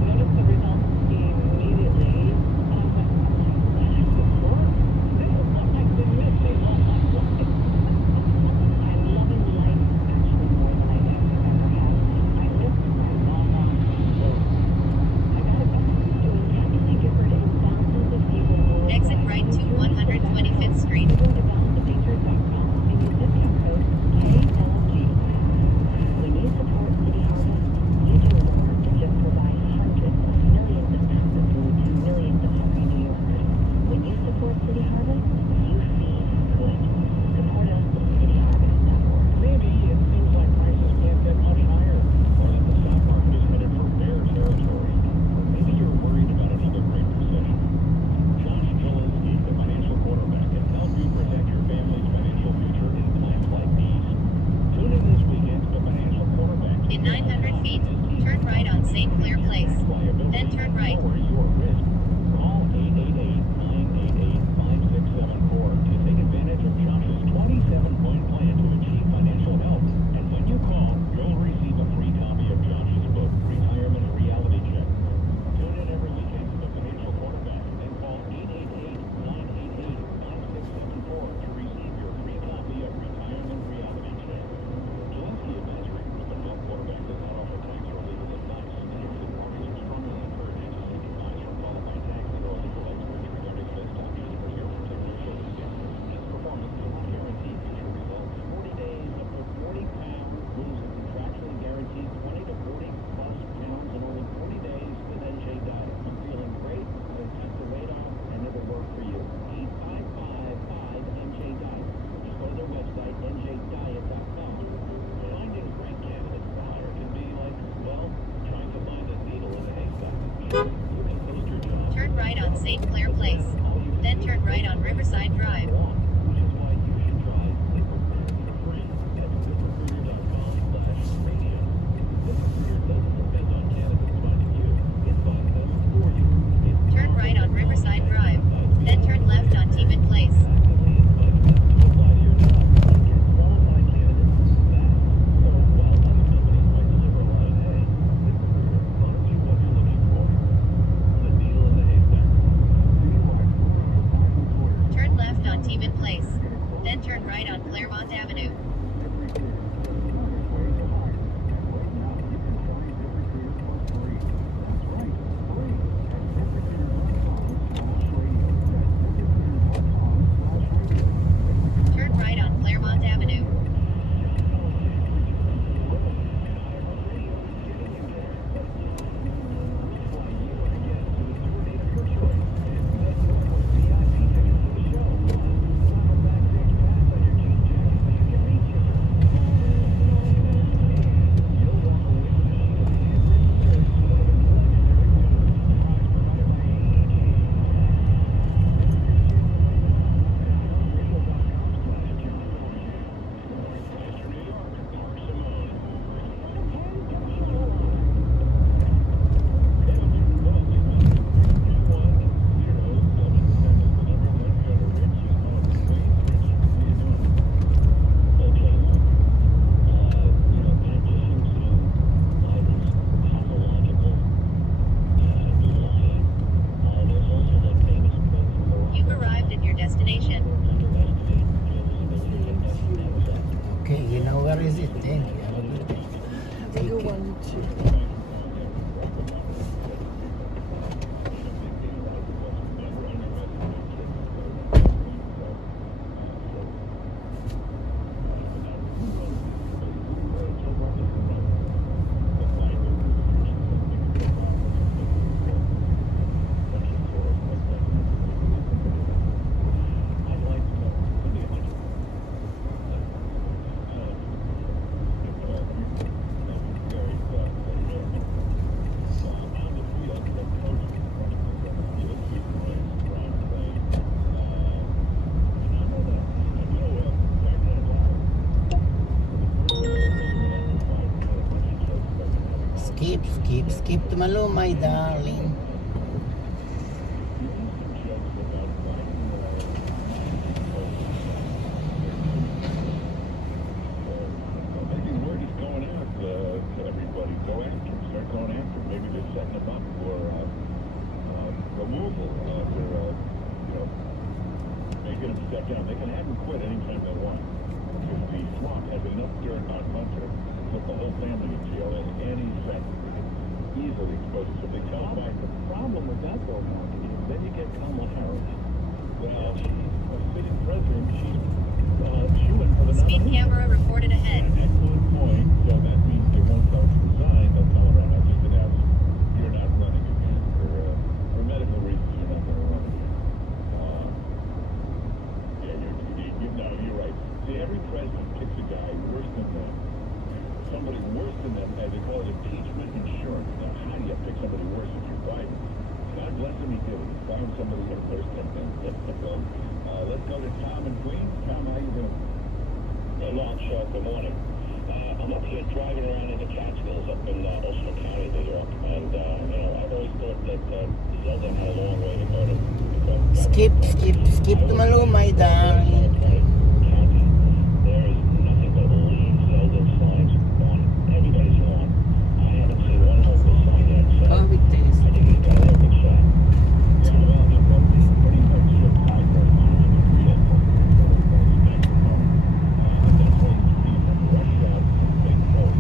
Noticed the results immediately, and I went, oh my gosh, this works. This is what I've been missing all my life. I'm loving life actually more than I ever have. I miss my mama. I gotta go. Doing Kathleen Gifford and thousands of people worldwide. Exit right to 125th Street. Go to balanceofnature.com and use discount code KLG. When you support City Harvest, you do more than just provide hundreds of millions of pounds of food to millions of hungry New Yorkers. When you support City Harvest, you feed good. Support us at cityharvest.org. Maybe it seems like prices can't get much higher, or that the stock market is headed for bear territory. Or maybe you're worried about another great recession. Josh Jelinski, the financial quarterback, can help you protect your family's financial future in times like these. Tune in this weekend to the financial quarterback. In 900 feet, turn right on St. Clair Place. Then turn right. Lowers your risk. Call 888-988-5674 to take advantage of Josh's 27-point plan to achieve financial health. And when you call, you'll receive a free copy of Josh's book, Retirement Reality Check. Tune in every weekend to the financial quarterback and call 888-988-5674 to receive your free copy of Retirement Reality Check. Jelinski Advisory Group and Health Quarterback does not offer tax or legal advice. Any written mortgage is strongly encouraged to seek advice from qualified St. Clair Place. Then turn right on Riverside Drive. Which is why you should try ZipRecruiter for free. That's ZipRecruiter.com/radio. ZipRecruiter doesn't depend on candidates finding you. It finds them for you. Turn right on Riverside Drive. Then turn left on Teeman Place. Turn left on Teeman Place. Then turn right on Claremont Avenue. Turn right on Claremont Avenue. You've arrived at your destination. Okay, you know where is it? Thank you. Have a good day. Take You care. want to. Skip to Malo, my darling. Maybe word is going out to everybody. Go after him. Start going after him. Maybe they're setting him up for removal. Making him step down. They can have him quit anytime they want. Because the swamp has enough dirt on Hunter to put the whole family in jail in any second. Easily exposed. So they tell by The problem with that, though, Mark, is then you get Kamala Harris. well, she's a sitting president. She's chewing for the Speed nomination. camera reported ahead. Excellent point. So that means they won't tell her to resign. They'll tell her, I just announced you're not running again for medical reasons. You're not going to run again. You're right. See, every president picks a guy worse than them. Somebody worse than them, as they call it, impeachment insurance. Now, how do you pick somebody worse if you're Biden? God bless him, he did it. He found somebody worse than them. Let's go to Tom and Queens. Tom, how you doing? Long shot, good morning. I'm up here driving around in the Catskills up in Ulster County, New York, and I've always thought that Zelda had a long way to go to Skip to Malo, my darling. county. There is nothing but leaves, Zelda signs on everybody's lawn. I haven't seen one local sign yet, so Oh, with this. I think he's got a real good shot. Yeah, well, they're both pretty much tied right now. I mean, real that's why you see from the rush shot, big boat.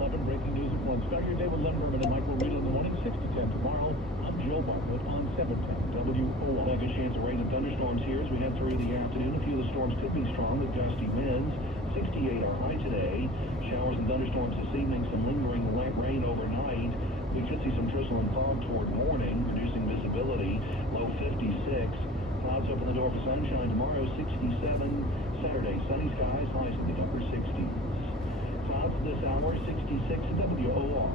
11, breaking news at 1. Start your day with Len Berman and Michael Reed in the morning, 6 to 10 tomorrow. I'm Joe Bartlett on 710 WOR. A good chance of rain and thunderstorms here as we head through the afternoon. A few of the storms could be strong with gusty winds. 68 our high today. Showers and thunderstorms this evening. Some lingering light rain overnight. We could see some drizzle and fog toward morning, reducing visibility. Low 56. Clouds open the door for sunshine tomorrow, 67. Saturday, sunny skies, highs in the upper 60s. Clouds this hour, 66 at WOR.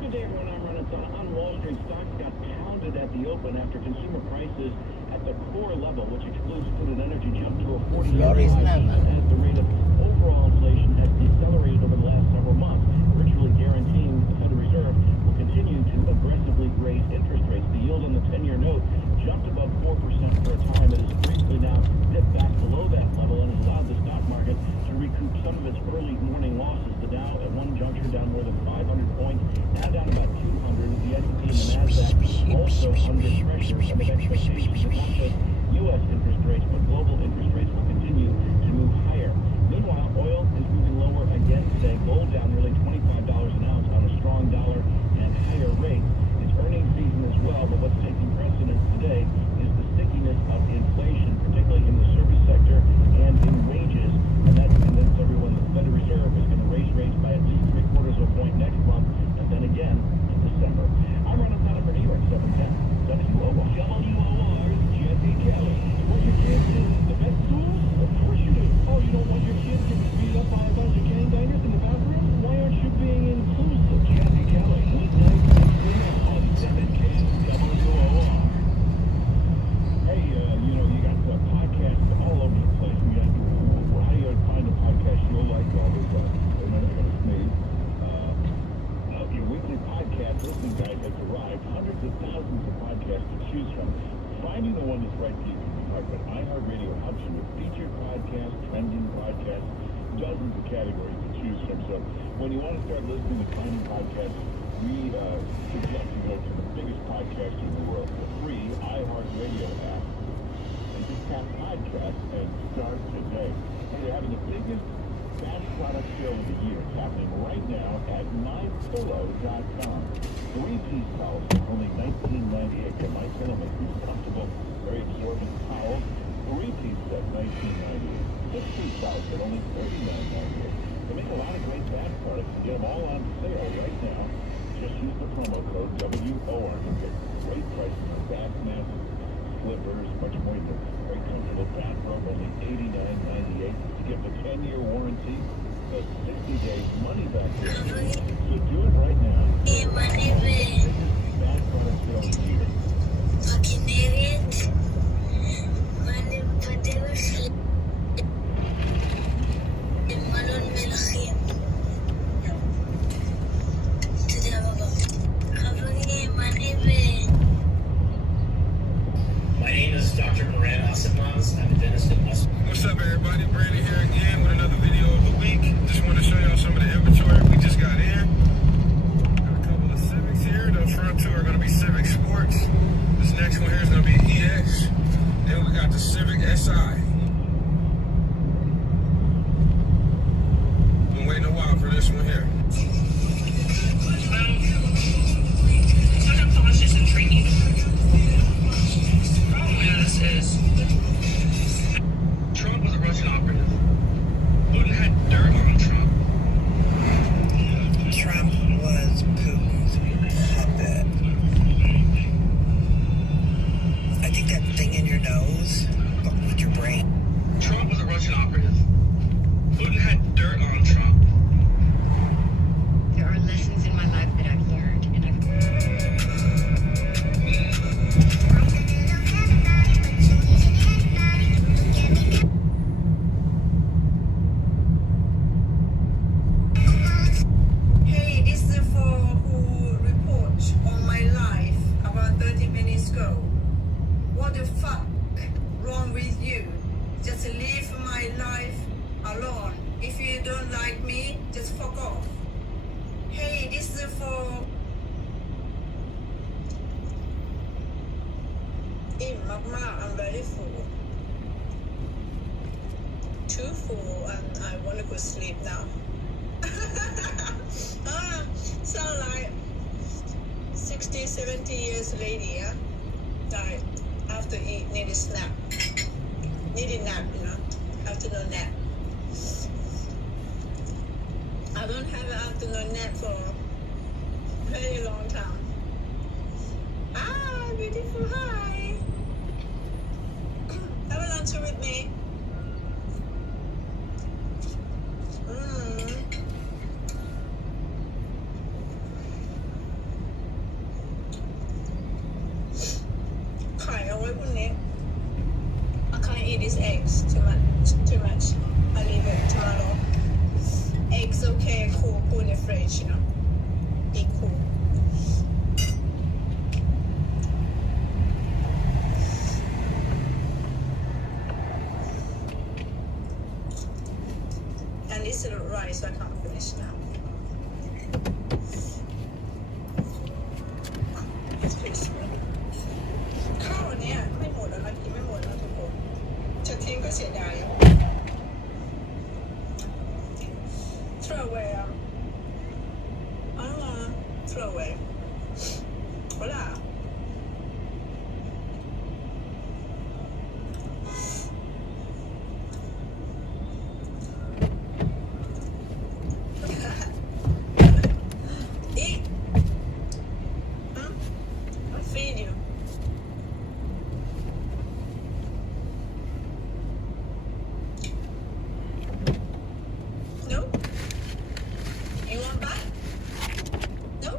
Good day, everyone. I'm Ron. On Wall Street, stocks got pounded at the open after consumer prices at the core level, which excludes food and energy, jumped to a 40-year high as the rate of overall inflation has decelerated over the last several months, virtually guaranteeing the Federal Reserve will continue to aggressively raise interest rates. The yield on the 10-year note jumped above 4% for a time. It has briefly now dipped back below that level and has allowed the stock market to recoup some of its early morning losses. The Dow at one juncture down more than 500 points, now down about 200. The S&P and the NASDAQ also under pressure amid expectations that not just U.S. interest rates, but global interest rates will continue to move higher. Meanwhile, oil is moving lower again today. Gold down nearly $25 an ounce on a strong dollar and higher rates. It's earnings season as well, but what's taking precedence today is the stickiness of inflation, particularly in the service sector and in wages, and that convinced everyone that the Federal Reserve is going to raise rates by at least 3/4 of a point next month, and then again in December. I'm Ron for New York, 710 WOR. WOR's Jesse Kelly. What your kids do? The best tools? Of course you do. Oh, you don't want your kids getting beat up by a bunch of gangbangers in the bathroom? Why aren't you being inclusive? Jesse Kelly. Weeknights on 710 WOR. Hey, you got podcasts all over the place. How do you find a podcast show like all this? Wait a minute, I gotta sneeze. Your weekly podcast listening guide has arrived. Hundreds of thousands of podcasts to choose from. Finding the one that's right for you can be hard, but iHeartRadio helps you with featured podcasts, trending podcasts, dozens of categories to choose from. So when you want to start listening to finding podcasts, we suggest you go to the biggest podcaster in the world, the free iHeartRadio app. And just tap podcast and start today. And they're having the biggest fast product show of the year. It's happening right now at mypillow.com. 3-piece towels for only $19.98. They're My Pillow makes these comfortable, very absorbent towels. 3-piece set, $19.98. 6-piece towels for only $39.98. They make a lot of great bath products. You get them all on sale right now. Just use the promo code WOR to get great prices on bath mats, slippers, much more. Very comfortable bathrobe, only $89.98. You get the 10-year warranty, the 60 days money back guarantee. So do it right now. Bath product sale of the year. Fucking idiot. My name is Dr. Moran Asimaz. I'm a dentist in West. What's up, everybody? Brandon here again with another video of the week. Just want to show y'all some of the inventory we just got in. Got a couple of Civics here. The front two are going to be Civic Sports. This next one here is going to be EX. Then we got the Civic SI. Been waiting a while for this one here. This is intriguing. The problem is Trump was a Russian operative. Putin had dirt on Trump. Trump was Putin's puppet. I think that thing in your nose, but with your brain. Trump was a Russian operative. Putin had dirt on Trump. There are lessons in my life that I've learned, and Hey, this is for who report on my life about 30 minutes ago. What the fuck wrong with you? Just leave my life alone. If you don't like me, just fuck off. Hey, this is for... I'm very full. Too full, and I want to go sleep now. 70 years lady, yeah, died after needed nap. Needed nap, you know, afternoon nap. I don't have an afternoon nap for a very long time. Ah, beautiful, hi. Have a lunch with me. I can't eat these eggs too much. I leave it tomorrow. Eggs okay, cool in the fridge, you know. Be cool. And this is rice I can't finish now. It's peaceful. ข้าวเนี่ยไม่หมดแล้วนะกินไม่หมดแล้วทุกคนจะทิ้งก็เสียดายอ่ะ throw away I don't wanna throw away hola eat I'll feed you No? You want back? No?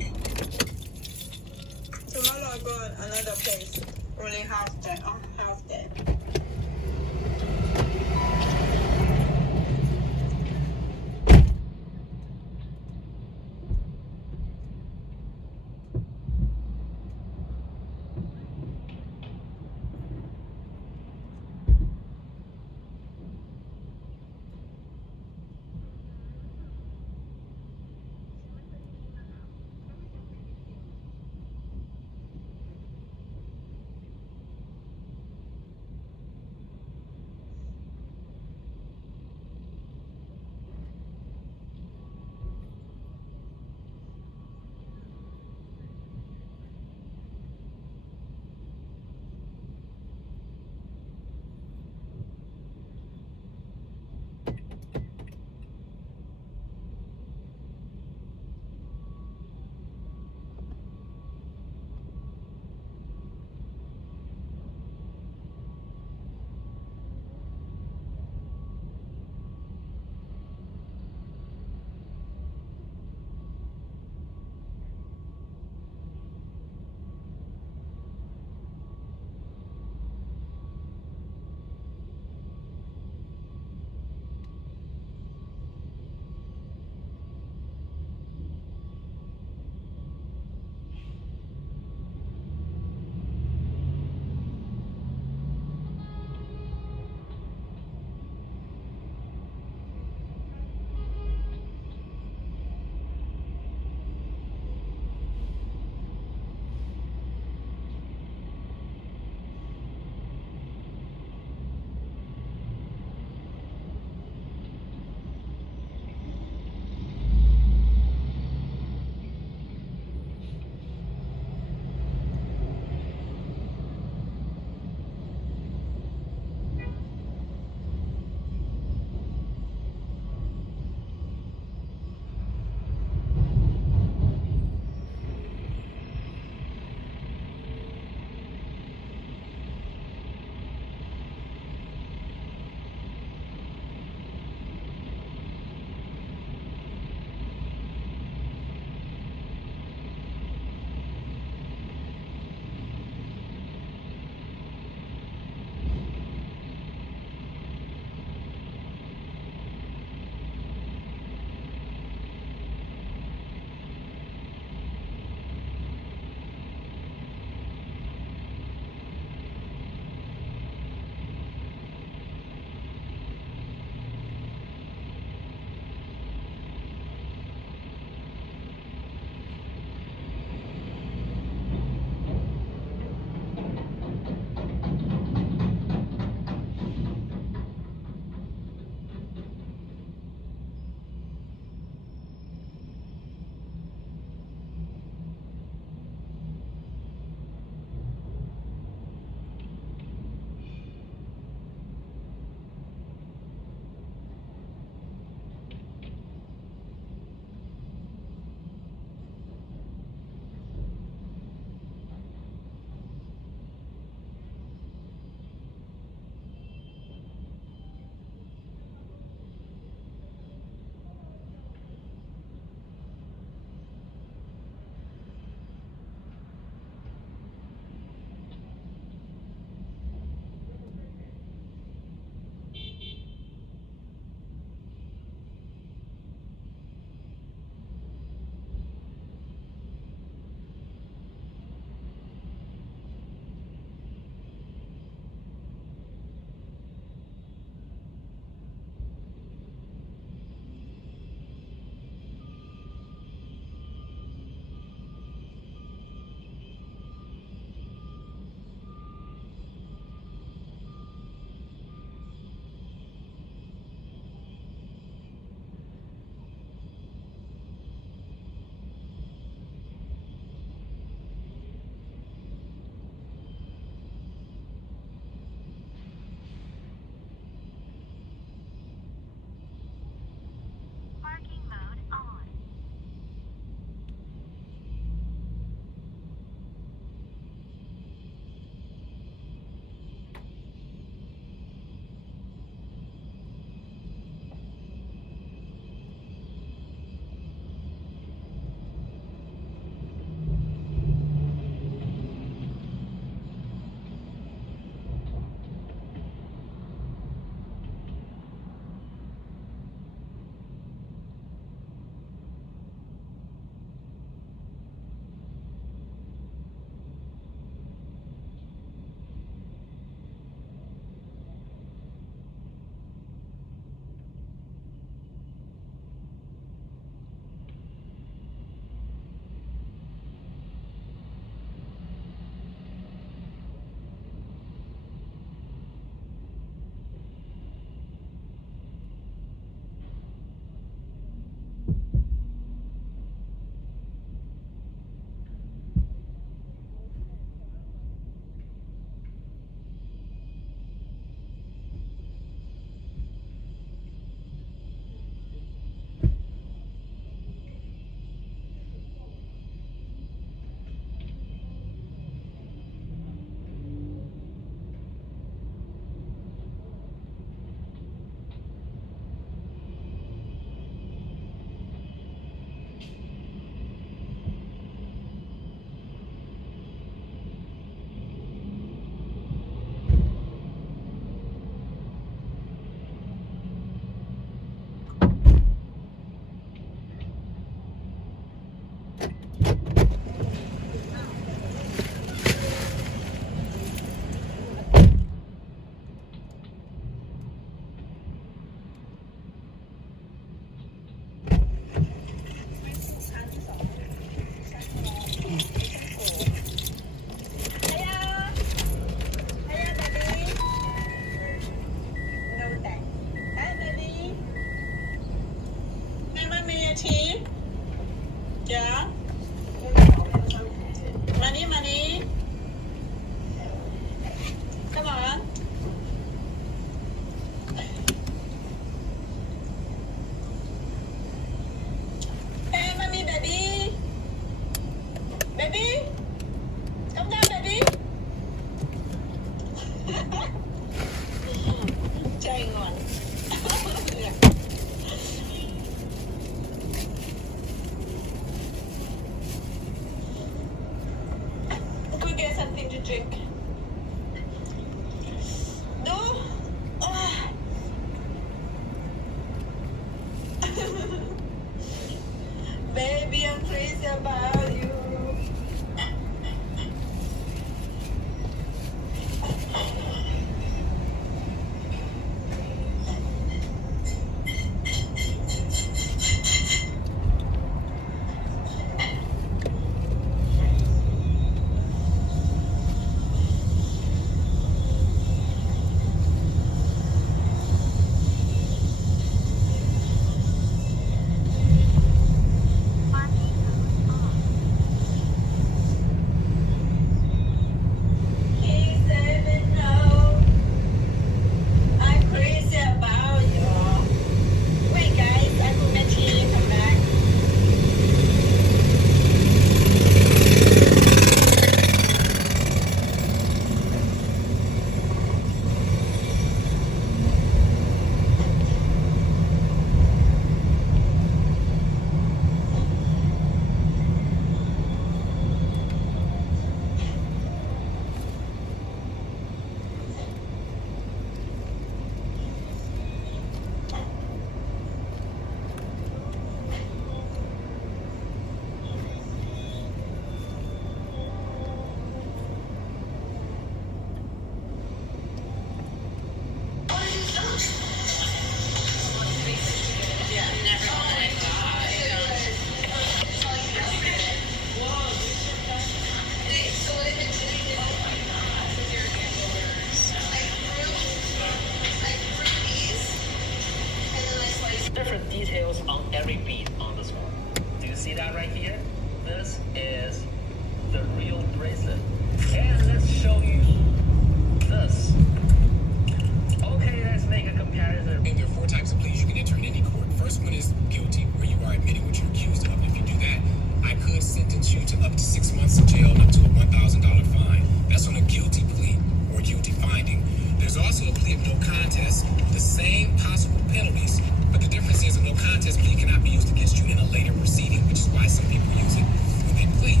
plea of no contest, the same possible penalties, but the difference is a no contest plea cannot be used against you in a later proceeding, which is why some people use it when they plead.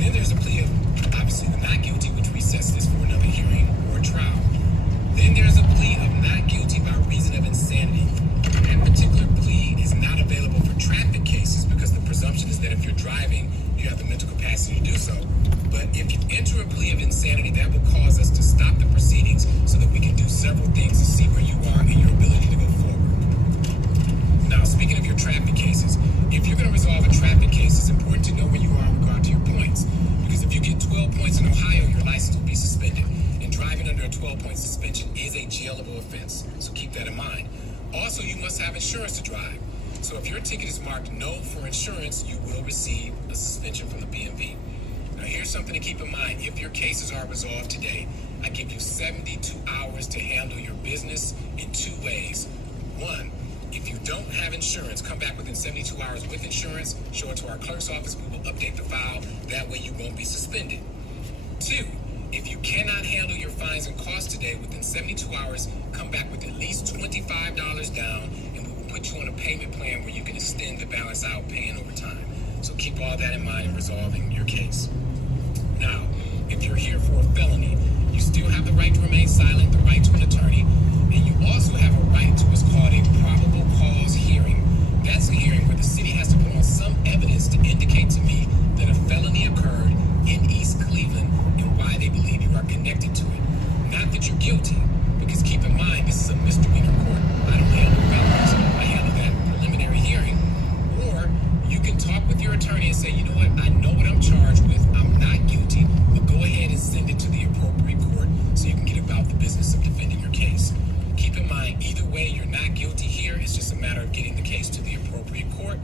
Then there's a plea of, obviously, the not guilty, which resets this for another hearing or trial. Then there's a plea of not guilty by reason of insanity. That particular plea is not available for traffic cases because the presumption is that if you're driving, you have the mental capacity to do so. But if you enter a plea of insanity, that will cause us to stop the proceedings so that we can do several things to see where you are and your ability to go forward. Now, speaking of your traffic cases, if you're going to resolve a traffic case, it's important to know where you are in regard to your points. Because if you get 12 points in Ohio, your license will be suspended. And driving under a 12-point suspension is a jailable offense. So keep that in mind. Also, you must have insurance to drive. So if your ticket is marked no for insurance, you will receive a suspension from the BMV. Now, here's something to keep in mind. If your cases are resolved today, I give you 72 hours to handle your business in 2 ways. 1, if you don't have insurance, come back within 72 hours with insurance, show it to our clerk's office, we will update the file. That way you won't be suspended. 2, if you cannot handle your fines and costs today within 72 hours, come back with at least $25 down, and we will put you on a payment plan where you can extend the balance out paying over time. So keep all that in mind in resolving your case. Now, if you're here for a felony, you still have the right to remain silent, the right to an attorney, and you also have a right to what's called a probable cause hearing. That's a hearing where the city has to put on some evidence to indicate to me that a felony occurred in East Cleveland and why they believe you are connected to it. Not that you're guilty, because keep in mind, this is a misdemeanor court. I don't handle felonies. I handle that preliminary hearing. Or you can talk with your attorney and say, you know what, I know what I'm charged with. I'm not guilty, but go ahead and send it to the appropriate court so you can get about the business of defending your case. Keep in mind, either way, you're not guilty here. It's just a matter of getting the case to the appropriate court.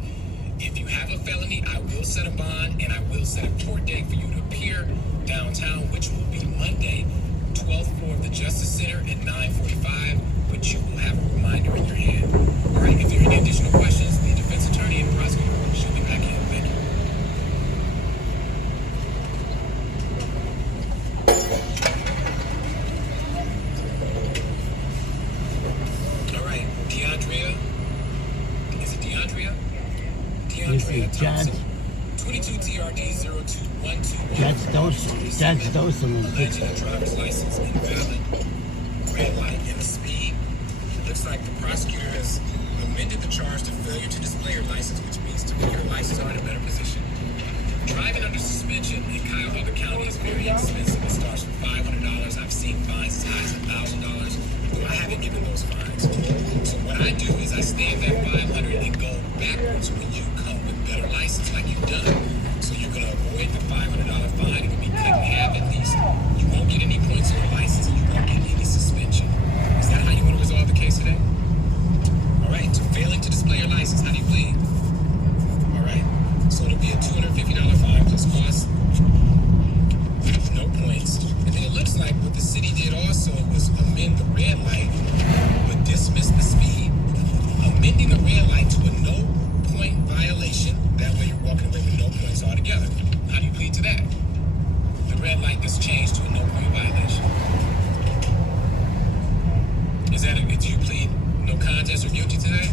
If you have a felony, I will set a bond and I will set a court date for you to appear downtown, which will be Monday, 12th floor of the Justice Center at 9:45, but you will have a reminder in your hand. All right, if there are any additional questions, the defense attorney and prosecutor should be back in. Thank you. All right, DeAndrea. Is it DeAndrea? DeAndrea Thompson. 22 TRD 02121. Judge Dawson. Alleging a driver's license invalid, red light, and a speed. It looks like the prosecutor has amended the charge to failure to display your license, which means to make your license are in a better position. Driving under suspension in Cuyahoga County is very expensive. It starts from $500. I've seen fines as high as $1,000, though I haven't given those fines. So what I do is I stamp that $500 and go backwards when you come with better license like you've done. So you're going to avoid the $500 fine. It will be cut in half at least. You won't get any points on your license and you won't get any suspension. Is that how you want to resolve the case today? All right, so failing to display your license, how do you plead? All right, so it'll be a $250 fine plus cost, no points. And then it looks like what the city did also was amend the red light, but dismiss the speed. Amending the red light to a no-point violation, that way you're walking away with no points altogether. How do you plead to that? The red light gets changed to a no-point violation. Is that do you plead no contest or guilty to that?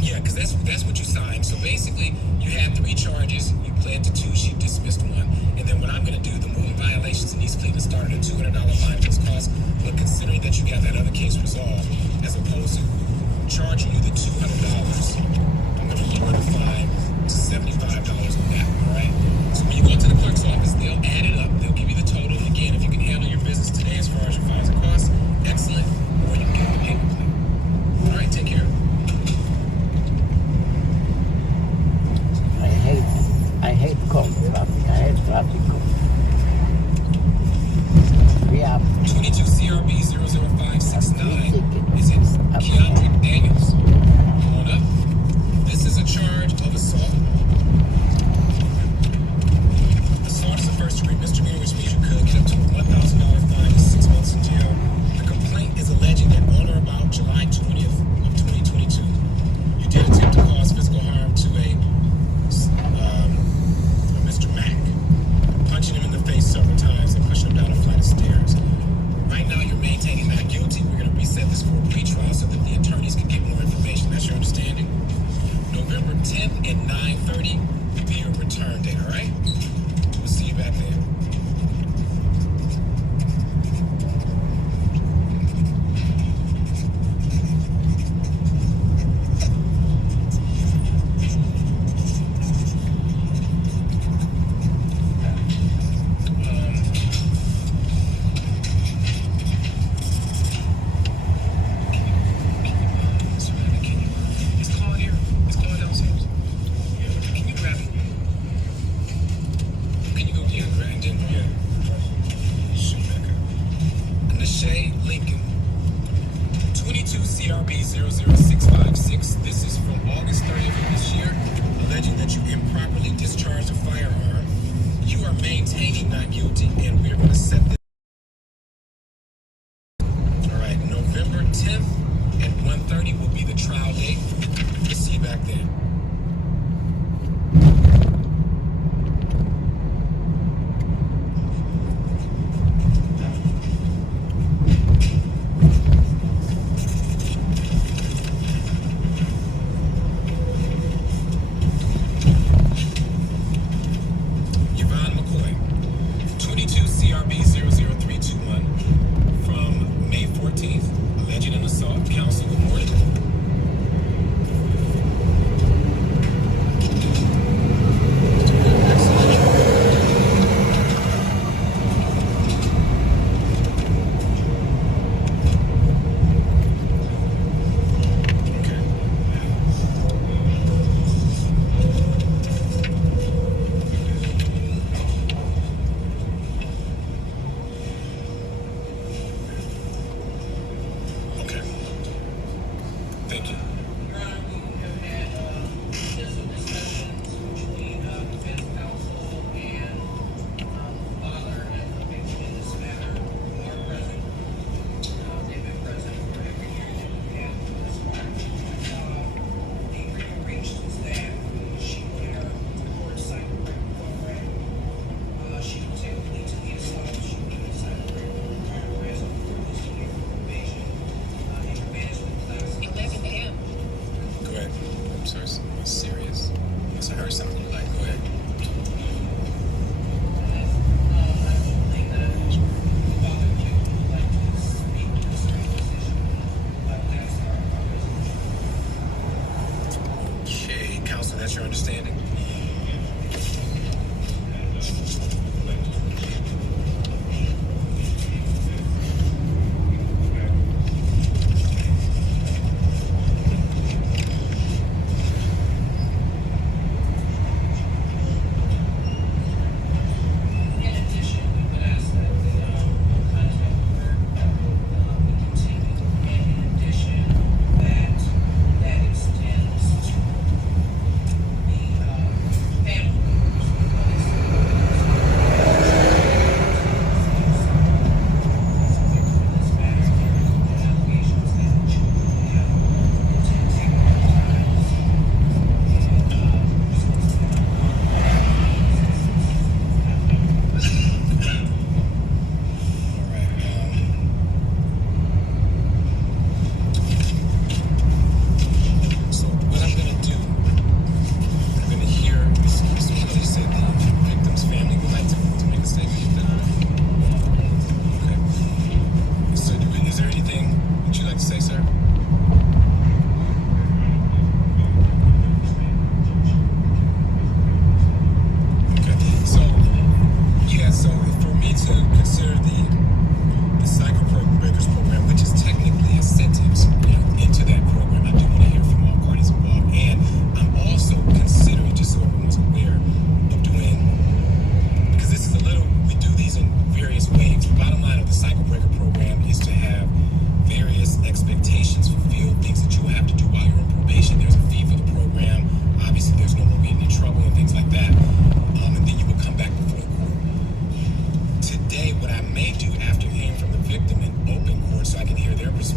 Yeah, because that's what you signed. So basically, you had 3 charges. You pled to 2. She dismissed 1. And then what I'm going to do, the moving violations in East Cleveland started a $200 fine plus cost. But considering that you got that other case resolved, as opposed to charging you the $200, I'm going to lower the fine to $75 on that. All right. So when you go to the clerk's office, they'll add it up. They'll give you the total. Again, if you can handle your business today as far as your fines and costs, excellent. Or you can get the payment plan. All right. Take care. I hate cold traffic. I hate traffic cold. We have 22 CRB 00569. Is it Keandre Daniels? Come on up. This is a charge of assault. Assault is a first-degree misdemeanor, which means you could get up to a $1,000 fine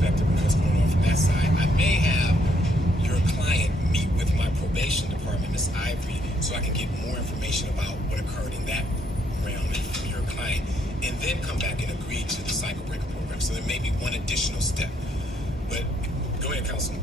perspective and what's going on from that side. I may have your client meet with my probation department, Ms. Ivory, so I can get more information about what occurred in that realm and from your client, and then come back and agree to the cycle breaker program. So there may be one additional step. But go ahead, Councilman.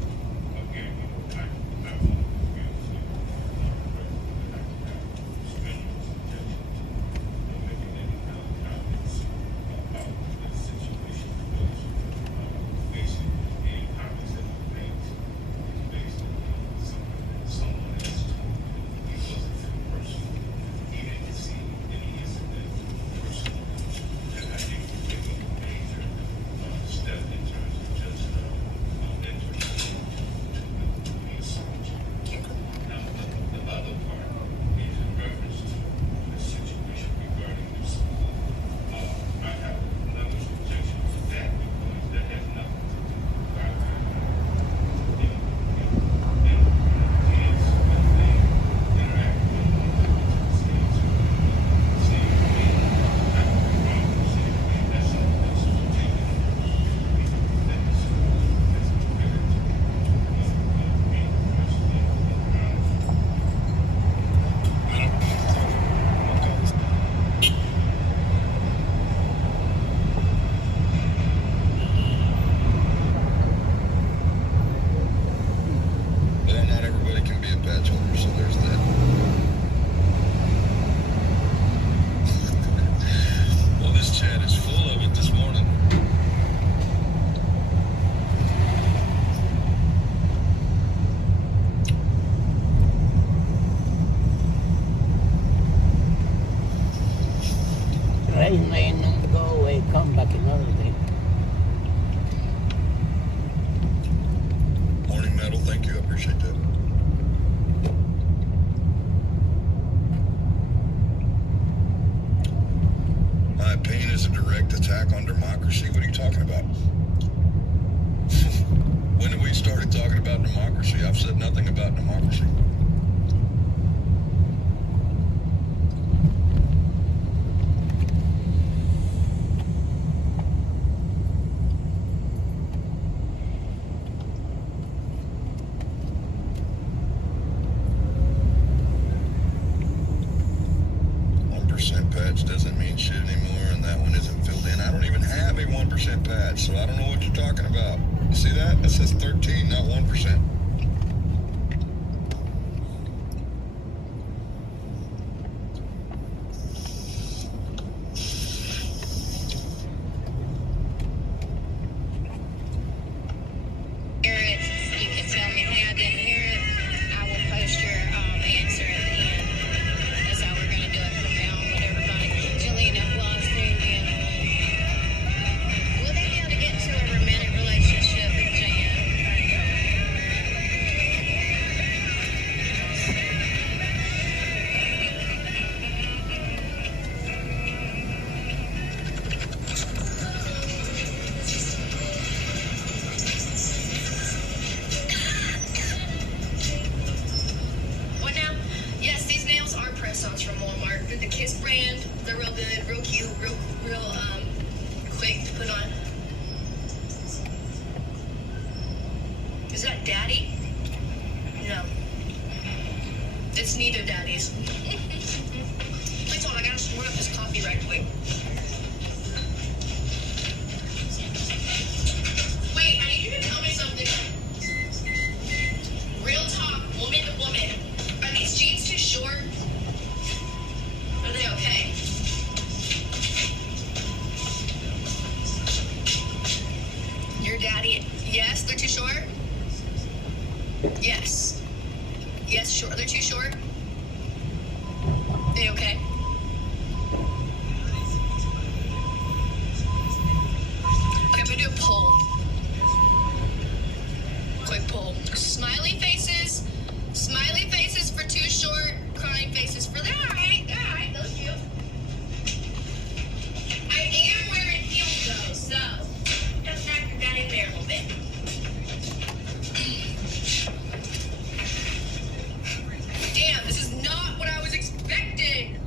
Rain may not go away, come back another day. Morning, Metal. Thank you. I appreciate that. My opinion is a direct attack on democracy. What are you talking about? When we started talking about democracy, I've said nothing about democracy. Patch doesn't mean shit anymore, and that one isn't filled in. I don't even have a 1% patch, so I don't know what you're talking about. You see that? That says 13, not 1%. You can tell me, hey, I didn't hear it. I will post your answer at the end. That's how we're going to do it from now on with everybody. Jelena flies through in. Will they be able to get into a romantic relationship with Jan? What now? Yes, these nails are press-ons from Walmart. They're the Kiss brand. They're real good, real cute, real quick to put on. Is that Daddy? No. It's neither Daddy's. Please hold on, I gotta sort up this coffee right quick. Wait, I need you to tell me something. Real talk, woman to woman. Are these jeans too short? Are they okay? Your daddy, yes, they're too short? Yes. Yes, short. They're too short? They okay? Okay, I'm gonna do a poll. Quick poll. Smiley faces for too short, crying faces for they're alright, those cute. I am wearing heels though, so just factor that in there a little bit. Damn, this is not what I was expecting.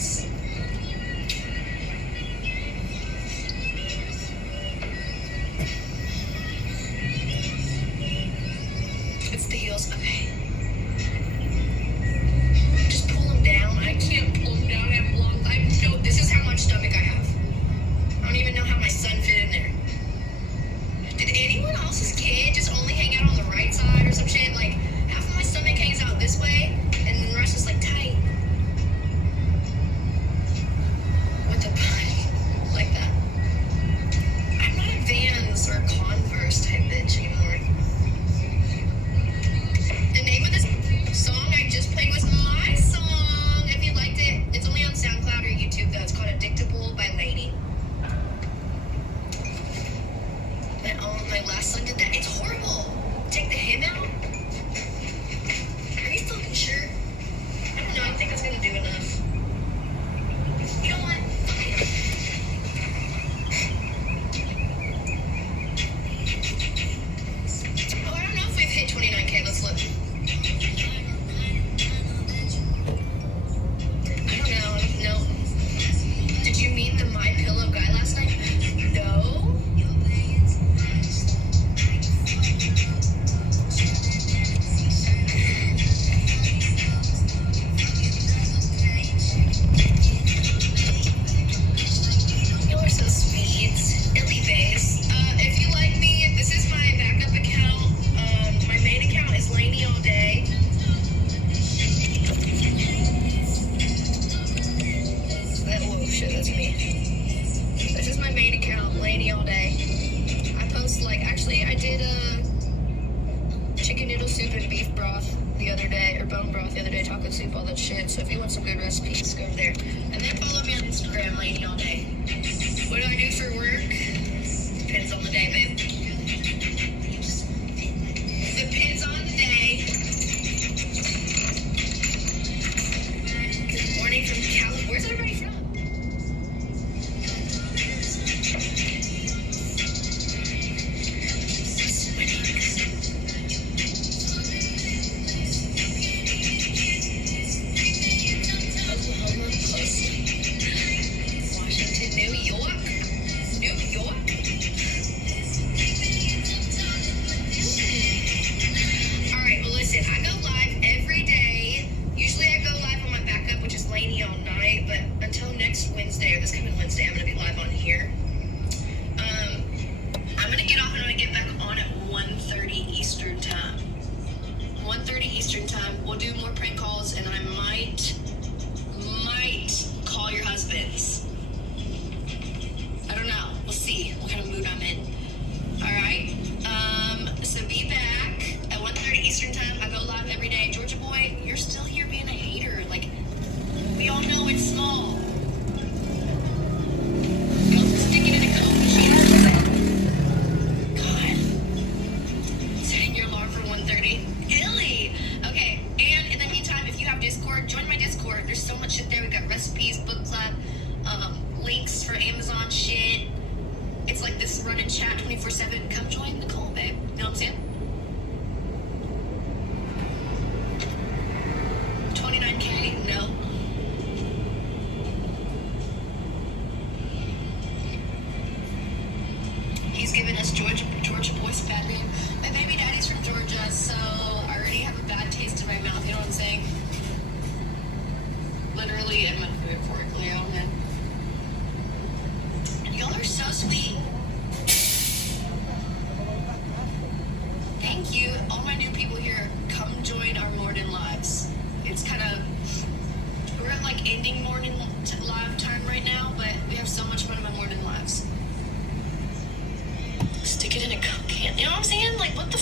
heels. It's the heels. Okay. Just pull them down. I can't pull them down. I have long. This is how much stomach I have. I don't even know how my son fit in there. Did anyone else's kid just only hang out on the right side or some shit? Like, half of my stomach hangs out this way, and then the rest is like tight. With a bun. Like that. I'm not a Vans or Converse type bitch anymore. The name of this song I just played was my song. If you liked it, it's only on SoundCloud or YouTube though. It's called Addictable by Lady. My last son did that. It's horrible. Take the hymn out. Are you fucking sure? I don't know. I think it's gonna do enough. You know what? Oh, I don't know if we've hit 29K. Let's look. I don't know. No. Did you meet the My Pillow guy last night? No. Soup, all that shit. So if you want some good recipes, just go over there. And then follow me on Instagram, Lady All Day. What do I do for work? Depends on the day, babe. Depends on the day. Good morning from California. Where's everybody from? Wednesday, or this coming Wednesday, I'm going to be live on here. I'm going to get off and I'm going to get back on at 1:30 Eastern time. 1:30 Eastern time. We'll do more prank calls, and I might call your husbands. I don't know. We'll see what kind of mood I'm in. All right. So be back at 1:30 Eastern time. I go live every day. Georgia boy, you're still here being a hater. Like, we all know it's small. Join my Discord. There's so much shit there. We got recipes, book club, links for Amazon shit. It's like this running chat 24/7. Come join Nicole, babe. You know what I'm saying? 29K? No. He's giving us Georgia boys bad name. My baby daddy's from Georgia, so I already have a bad taste in my mouth. You know what I'm saying? Literally and metaphorically, oh man. Y'all are so sweet. Thank you. All my new people here, come join our morning lives. It's kind of, we're at like ending morning live time right now, but we have so much fun in my morning lives. Stick it in a Coke can. You know what I'm saying? Like, what the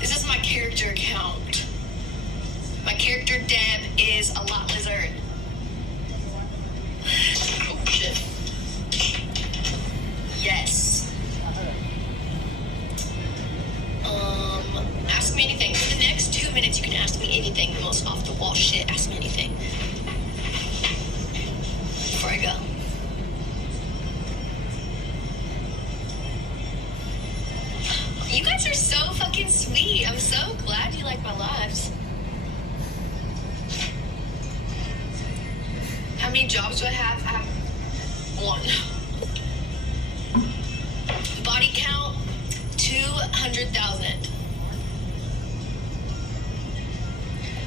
This is my character account. My character Deb is a lot lizard. Oh shit. Yes. Ask me anything. For the next 2 minutes you can ask me anything. The most off the wall shit. Ask me anything. Before I go. You guys are so fucking sweet. I'm so glad you like many jobs do I have? I have one. Body count, 200,000.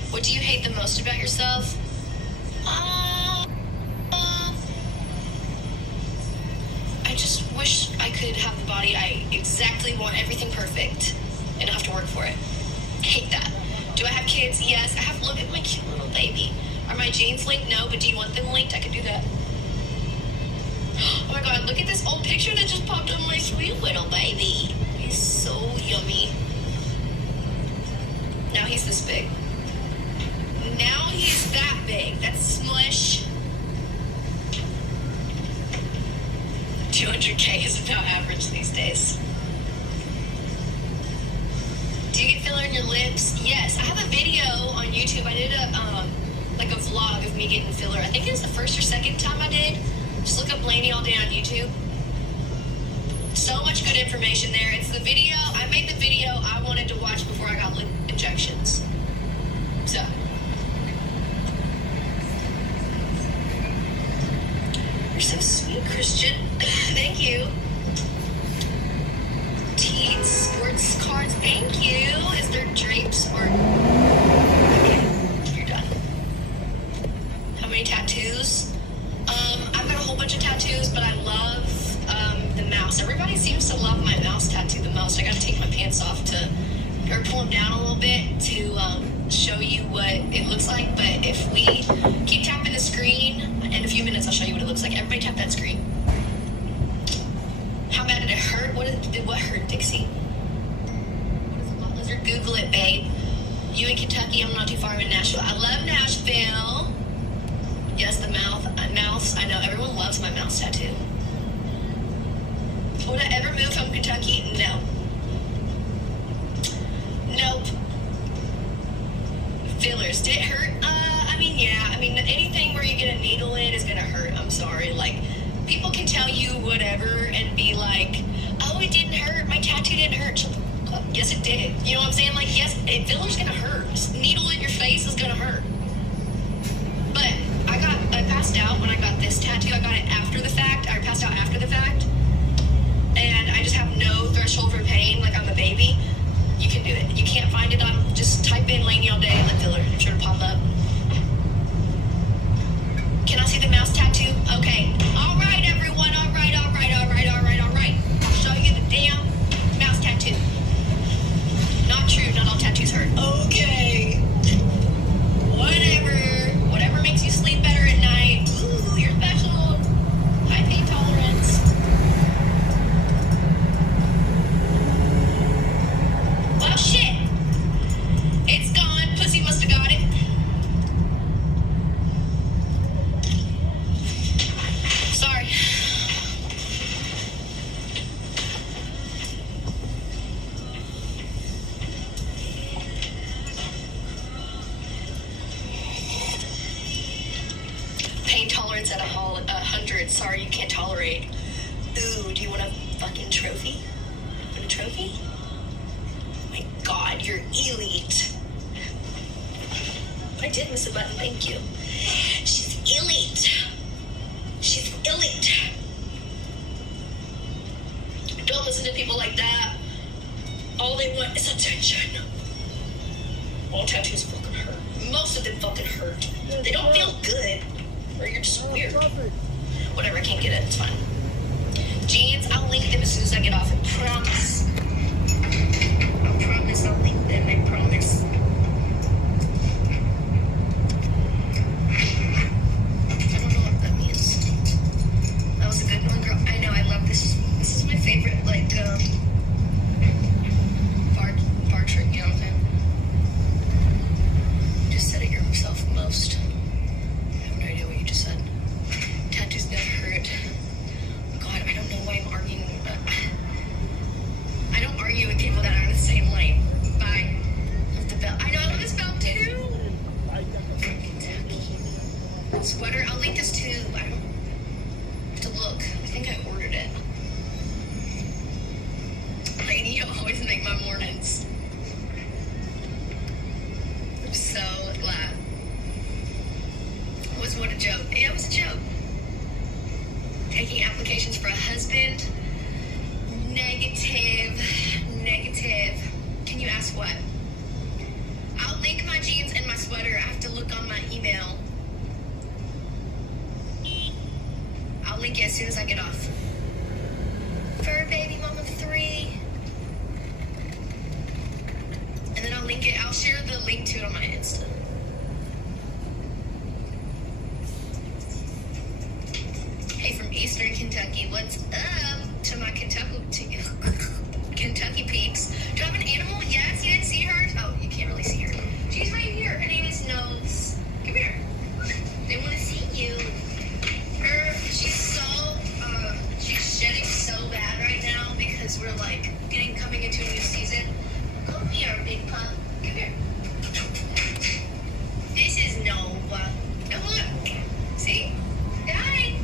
What do you hate the most about yourself? I just wish I could have the body I exactly want, everything perfect, and not have to work for it. I hate that. Do I have kids? Yes. I have. Look at my cute little baby. Are my jeans linked? No, but do you want them linked? I could do that. Oh my god, look at this old picture that just popped on my sweet little baby. He's so yummy. Now he's this big. Now he's that big. That's smush. 200K is about average these days. Do you get filler in your lips? Yes. I have a video on YouTube. I did a vlog of me getting filler. I think it was the first or second time I did. Just look up Lainey all day on YouTube. So much good information there. It's the video. I made the video I wanted to watch before I got lip injections. So. You're so sweet, Christian. Thank you. Teens, sports cards. Thank you. Is there drapes or... Okay, you're done. How many tattoos? I've got a whole bunch of tattoos, but I love the mouse. Everybody seems to love my mouse tattoo the most. I gotta take my pants off or pull them down a little bit to show you what it looks like. But if we keep tapping the screen, in a few minutes I'll show you what it looks like. Everybody tap that screen. How bad did it hurt? What hurt, Dixie? What is a lot lizard? Google it, babe. You in Kentucky, I'm not too far in Nashville. I love Nashville. Yes, the mouse. I know everyone loves my mouse tattoo. Would I ever move from Kentucky? No. Nope. Fillers. Did it hurt? Yeah. Anything where you get a needle in is gonna hurt. I'm sorry. Like, people can tell you whatever and be like, oh, it didn't hurt. My tattoo didn't hurt. Yes, it did. You know what I'm saying? Like, yes, a filler's gonna hurt. Just needle in your face is gonna hurt. But I passed out when I got this tattoo. I got it after the fact. I passed out after the fact. And I just have no threshold for pain. Like, I'm a baby. You can do it. You can't find it on, just type in Lainey all day lip filler. I'm sure to pop up. Can I see the mouse tattoo? Okay. All right, everyone. All right. I'll show you the damn mouse tattoo. Not true. Not all tattoos hurt. Okay. Whatever makes you sleep better at night. Ooh, you're special. High pain tolerance. Well, shit. It's gone. Pussy must have got it. Sorry. Pain tolerance at 100. Sorry, you can't tolerate. Ooh, do you want a fucking trophy? Want a trophy? My god, you're elite. I did miss a button, thank you. She's elite. She's elite. Don't listen to people like that. All they want is attention. All tattoos fucking hurt. Most of them fucking hurt. They don't feel good. Or you're just weird. Whatever, I can't get it. It's fine. Jeans, I'll link them as soon as I get off. I promise. I'll link them. I promise. I don't know what that means. That was a good one, girl. I know, I love this. This is my favorite, like, bar trick, you know what I'm saying? Just said it yourself most. I have no idea what you just said. Tattoos never hurt. God, I don't know why I'm arguing. I don't argue with people that are in the same lane. Bye. It was a joke. Taking applications for a husband. Negative. Can you ask what? I'll link my jeans and my sweater. I have to look on my email. I'll link it as soon as I get off. Fur baby mom of 3. And then I'll link it. I'll share the link to it on my Insta. Hey, from Eastern Kentucky, what's up to my Kentucky peeps? Do I have an animal? Yes, you didn't see her? Oh, you can't really see her. She's right here. Her name is Nose. Come here. They want to see you. She's shedding so bad right now because we're like coming into a new season. Come here, big pup. Come here. This is Nova. Nova, look. See? Hi.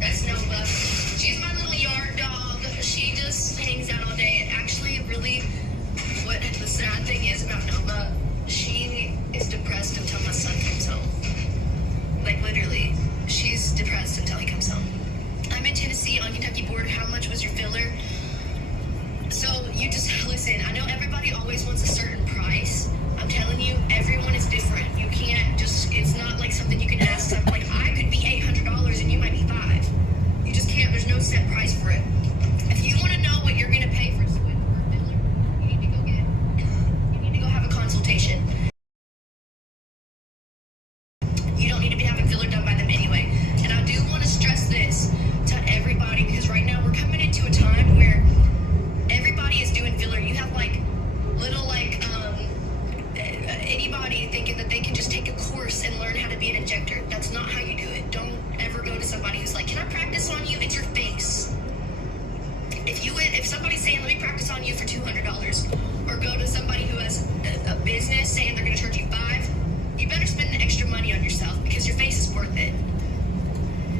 That's Nova. She's my little yard dog. She just hangs out all day. And actually, really, what the sad thing is about Nova, she is depressed until my son comes home. Like, literally, she's depressed until he comes home. I'm in Tennessee on Kentucky border. How much was your filler? So, you just, listen, I know everybody always wants a certain price. I'm telling you, everyone is different. You can't just, it's not like something you can ask something. Like, I could be $800 and you might be $5. You just can't, there's no set price for it. If you want to know what you're going to pay for filler, you need to go have a consultation. You don't need to be having filler done by them anyway. And I do want to stress this to everybody because right now we're coming into a time where everybody is doing filler. You have anybody thinking that they can just take a course and learn how to be an injector. That's not how you do it. Don't ever go to somebody who's like, can I practice on you? It's your face. If somebody's saying, let me practice on you for $200, or go to somebody who has a business saying they're going to charge you $5, you better spend the extra money on yourself because your face is worth it.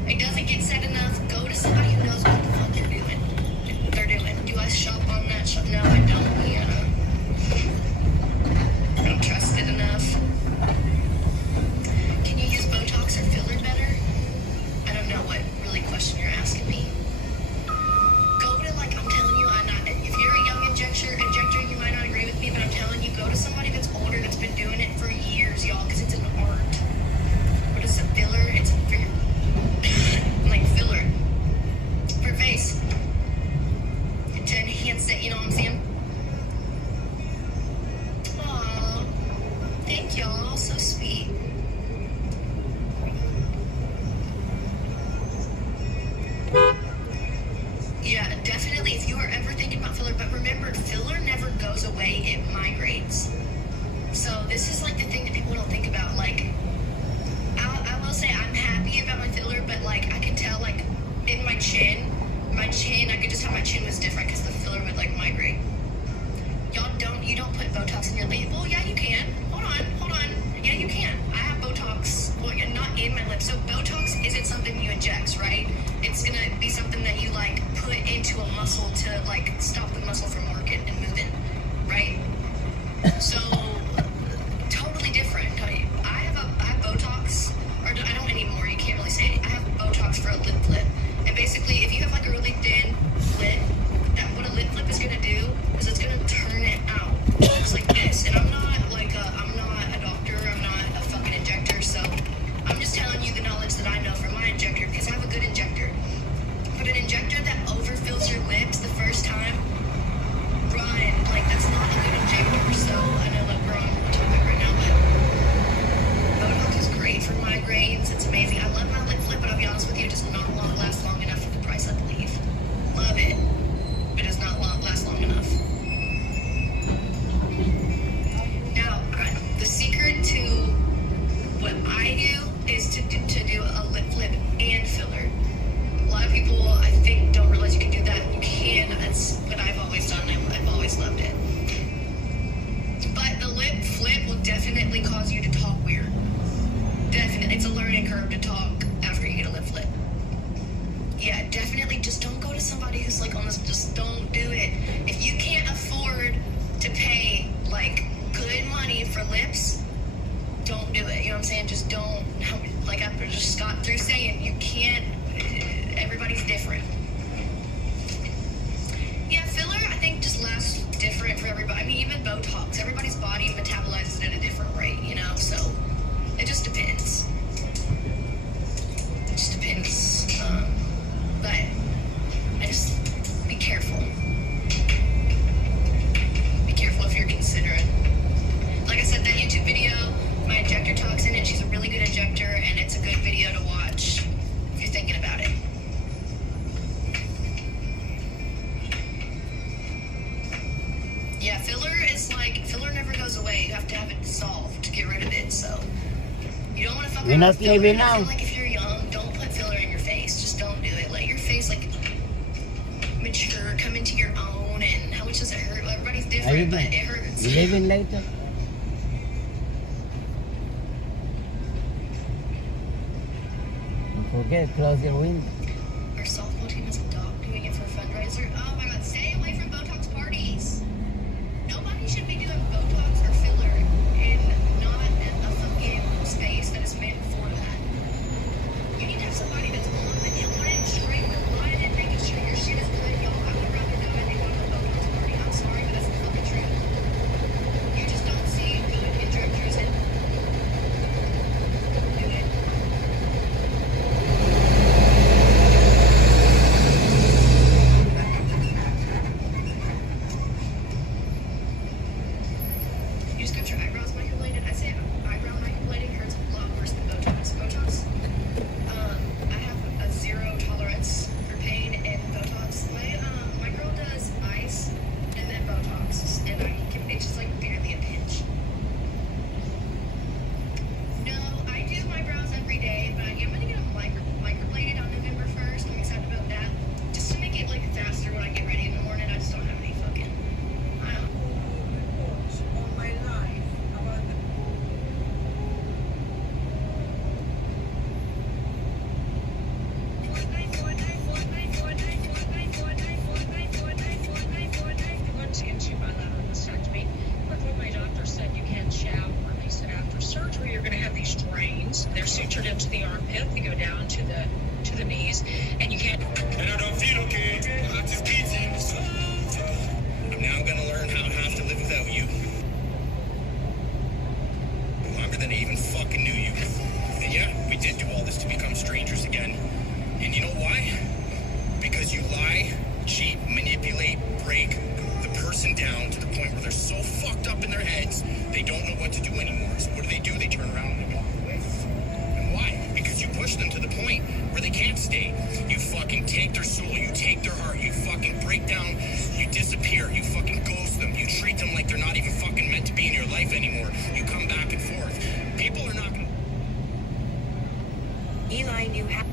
It doesn't get said enough. Go to somebody who knows what the fuck they're doing. Do I shop on that shop? No, I don't. I don't trust it enough. Can you use Botox or filler better? I don't know what really question you're asking me. Go to, like, I'm telling you, if you're a young injector, you might not agree with me, but I'm telling you, go to somebody that's older, that's been doing it for years, y'all, because it's an art. What is a filler? It's for your, like, filler. For face. To enhance it, you know what I'm saying? Aww. Thank y'all, so sweet. Yeah, definitely if you are ever thinking about filler, but remember, filler never goes away, it migrates. So this is like the thing that people don't think about. Like, I will say I'm happy about my filler, but like I could tell like in my chin, I could just tell my chin was different because the filler would like migrate. You don't put Botox in your lip. Well, yeah, you can. Hold on. Yeah, you can. I have Botox, well, not in my lips. So Botox isn't something you inject, right? It's gonna be something that you like put into a muscle to like stop the muscle from working and moving, right? So totally different. I have Botox, or I don't anymore. You can't really say it. I have Botox for a lip flip, and basically, if you have like a really thin lip, what a lip flip is gonna do is it's gonna turn it out. It's like this, and I'm not a doctor. I'm not a fucking injector, so I'm just telling you the knowledge that I know from my injector because I have a good injector. But an injector that overfills your lips the first time, run. Like, that's not a good injector. So I know that we're on topic right now, but Botox is great for migraines. It's amazing. I love my lip flip, but I'll be honest with you, it does not last long enough for the price, I believe. Love it, but it does not last long enough. Now, the secret to what I do is to do a lip flip and filler. A lot of people, I think, don't realize you can do that. You can. That's what I've always done. I've always loved it. But the lip flip will definitely cause you to talk weird. Definitely. It's a learning curve to talk after you get a lip flip. Yeah, definitely. Just don't go to somebody who's like on this. Just don't do it. If you can't afford to pay like good money for lips, don't do it. You know what I'm saying? Just don't. Like I just got through saying, you can't. Everybody's different. Yeah, filler I think just lasts different for everybody. I mean, even Botox, everybody's body metabolizes it at a different rate, you know. So it just depends. It just depends. But I just be careful. Be careful if you're considering. Like I said, that YouTube video, my injector talks in it. She's a really good injector, and it's a good video to watch if you're thinking about it. Yeah, filler never goes away. You have to have it dissolved to get rid of it. So you don't want to fuck We're around not with filler. leaving I feel now. like if you're young, don't put filler in your face. Just don't do it. Let your face mature, come into your own. And how much does it hurt? Well, everybody's different, but it hurts. You leaving later? Don't forget, close your window. Our softball team has a dog doing it for a fundraiser. Oh my god, stay away from Botox parties. Nobody should be doing Botox or filler in not a fucking space that is meant for that. You need to have somebody that's on it and straight with line and making sure your shit is good, y'all. I would rather die than go to a Botox party. I'm sorry, but that's the fucking truth. You just don't see good injectors and do it. You just got your eyebrows microbladed. I say eyebrow microblading hurts a lot worse than Botox. Botox, I have a zero tolerance for pain and Botox. My girl does ice and then Botox, and it's just like barely a pinch. No, I do my brows every day, but I'm gonna get them microbladed on November 1st. I'm excited about that. Just to make it like faster when I get ready in the morning. I just don't have any fucking. I don't. Reports on my life about the into bilateral mastectomy. But what my doctor said, you can't shower. They said after surgery you're going to have these drains. They're sutured into the armpit. They go down to the knees, and you can't. And I don't feel okay. Lots of pizza in the sofa. I'm now gonna learn how I have to live without you. Longer than I even fucking knew you. And yeah, we did do all this to become strangers again. And you know why? Because you lie, cheat, manipulate, break the person down to the point where they're so fucked up in their heads, they don't know what to do anymore. So what do? They turn around and they walk away. And why? Because you push them to the point where they can't stay. You fucking take their soul, you take their heart, you fucking break down, you disappear, you fucking ghost them, you treat them like they're not even fucking meant to be in your life anymore. You come back and forth. People are not gonna... Eli knew how.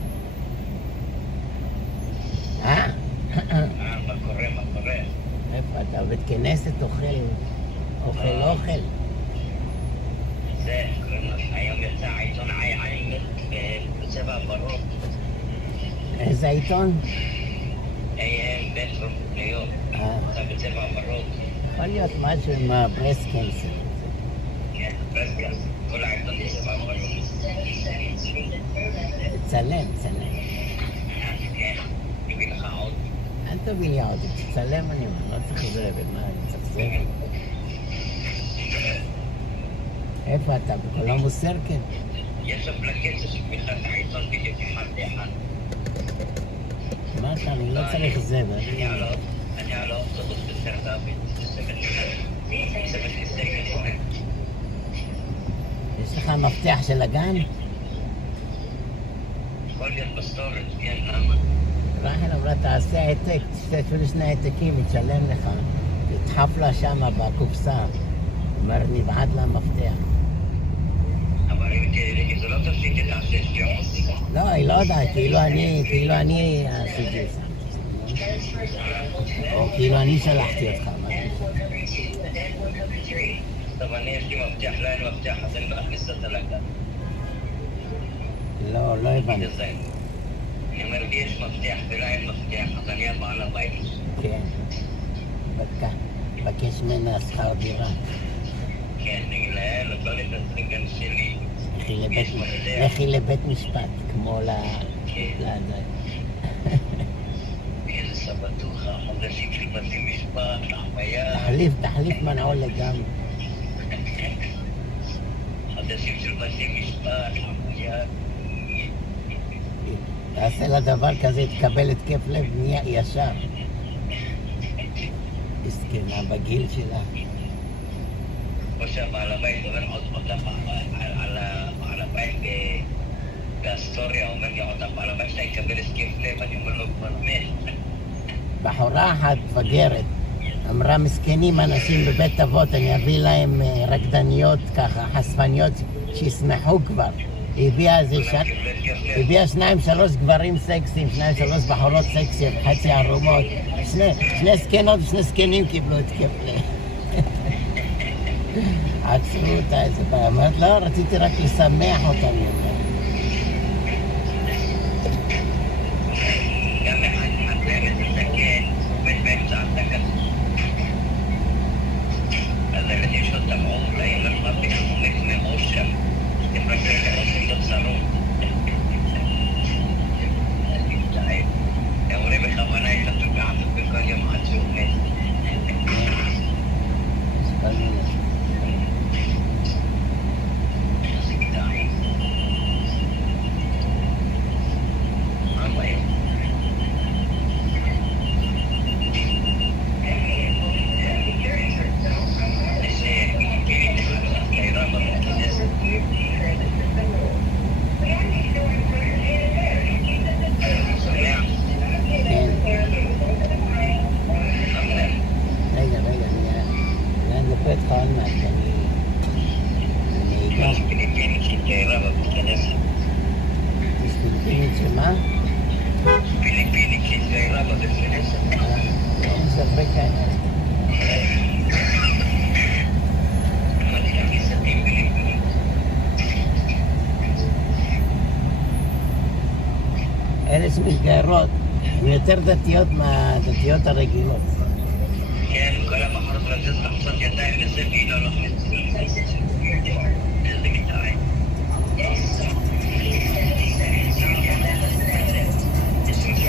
בקורא. איפה אתה? בית כנסת אוכל. זה, היום יצא העיתון עיימת בצבע ורוד. איזה עיתון? AM בטרום, ניו יורק. יצא בצבע ורוד. יכול להיות משהו עם הברסט קנסר. כן, ברסט קנסר. כל העיתון בצבע ורוד. תצלם. כן, תביא לך עוד. אל תביא לי עוד, תצלם אני אומר, לא צריך לזה, מה, אני צריך לזה. איפה אתה? בקולומבוס סרקל? יש אפליקציה שפתחה את העיתון בדיוק אחד לאחד. אמרת, אני לא צריך זה, אני על האוטובוס בסר דוד, סבט לסגל פורק. יש לך מפתח של הגן? יכול להיות בסטורת, כן, למה? רחל אמרה, תעשה העתק, תשתתפו לשני העתקים, יתשלם לך. תדחף לה שמה בקופסה. אומר, נבעד לה מפתח. אבל אם זה לא תפסיק, תעשה שעות. לא, היא לא יודעת, כאילו אני עשיתי את זה. או כאילו אני שלחתי אותך. טוב, אני יש לי מפתח, לא אין מפתח, אז אני מכניס אותה לגן. לא הבנתי. אני אומר, לי יש מפתח ולא אין מפתח, אז אני הבעל הבית. כן. בקש ממנה שכר דירה. כן, נגיד לה, לא נכנס לגן שלי, לכי לבית משפט, כמו לזה. איזה סבתוחה, חודשים של בתי משפט, עמיה. תחליף מנעול לגמרי. חודשים של בתי משפט, עמיה. תעשה לה דבר כזה, תקבל התקף לב, נהיה ישר. מסכנה בגיל שלה. כמו שהבעל הבית אומר עוד על הבית באסטוריה, אומר לי עוד הבעל הבית שלה יקבל התקף לב, אני אומר לו כבר מת. בחורה אחת מפגרת אמרה, מסכנים אנשים בבית אבות, אני אביא להם רקדניות ככה, חשפניות, שישמחו כבר. היא הביאה 2-3 גברים סקסיים, 2-3 בחורות סקסיות, חצי ערומות, שני זקנות ושני זקנים קיבלו התקף לב. עצרו אותה איזה פעם, אמרת, לא, רציתי רק לשמח אותם. גם אחד באמת מתקן, עובד באמצע התקן. אז הילדים שלו טבעו, אולי אם אנחנו פתאום עומד מאושר, אתם רצים לראות את הצרות. אומרים בכוונה את התוקעת בכל יום עד שהוא מת. אלה שמתגיירות, הן יותר דתיות מהדתיות הרגילות. כן, כל הבחורות רצות לחצות ידיים לזה והיא לא לוחצת. איזה מתארי.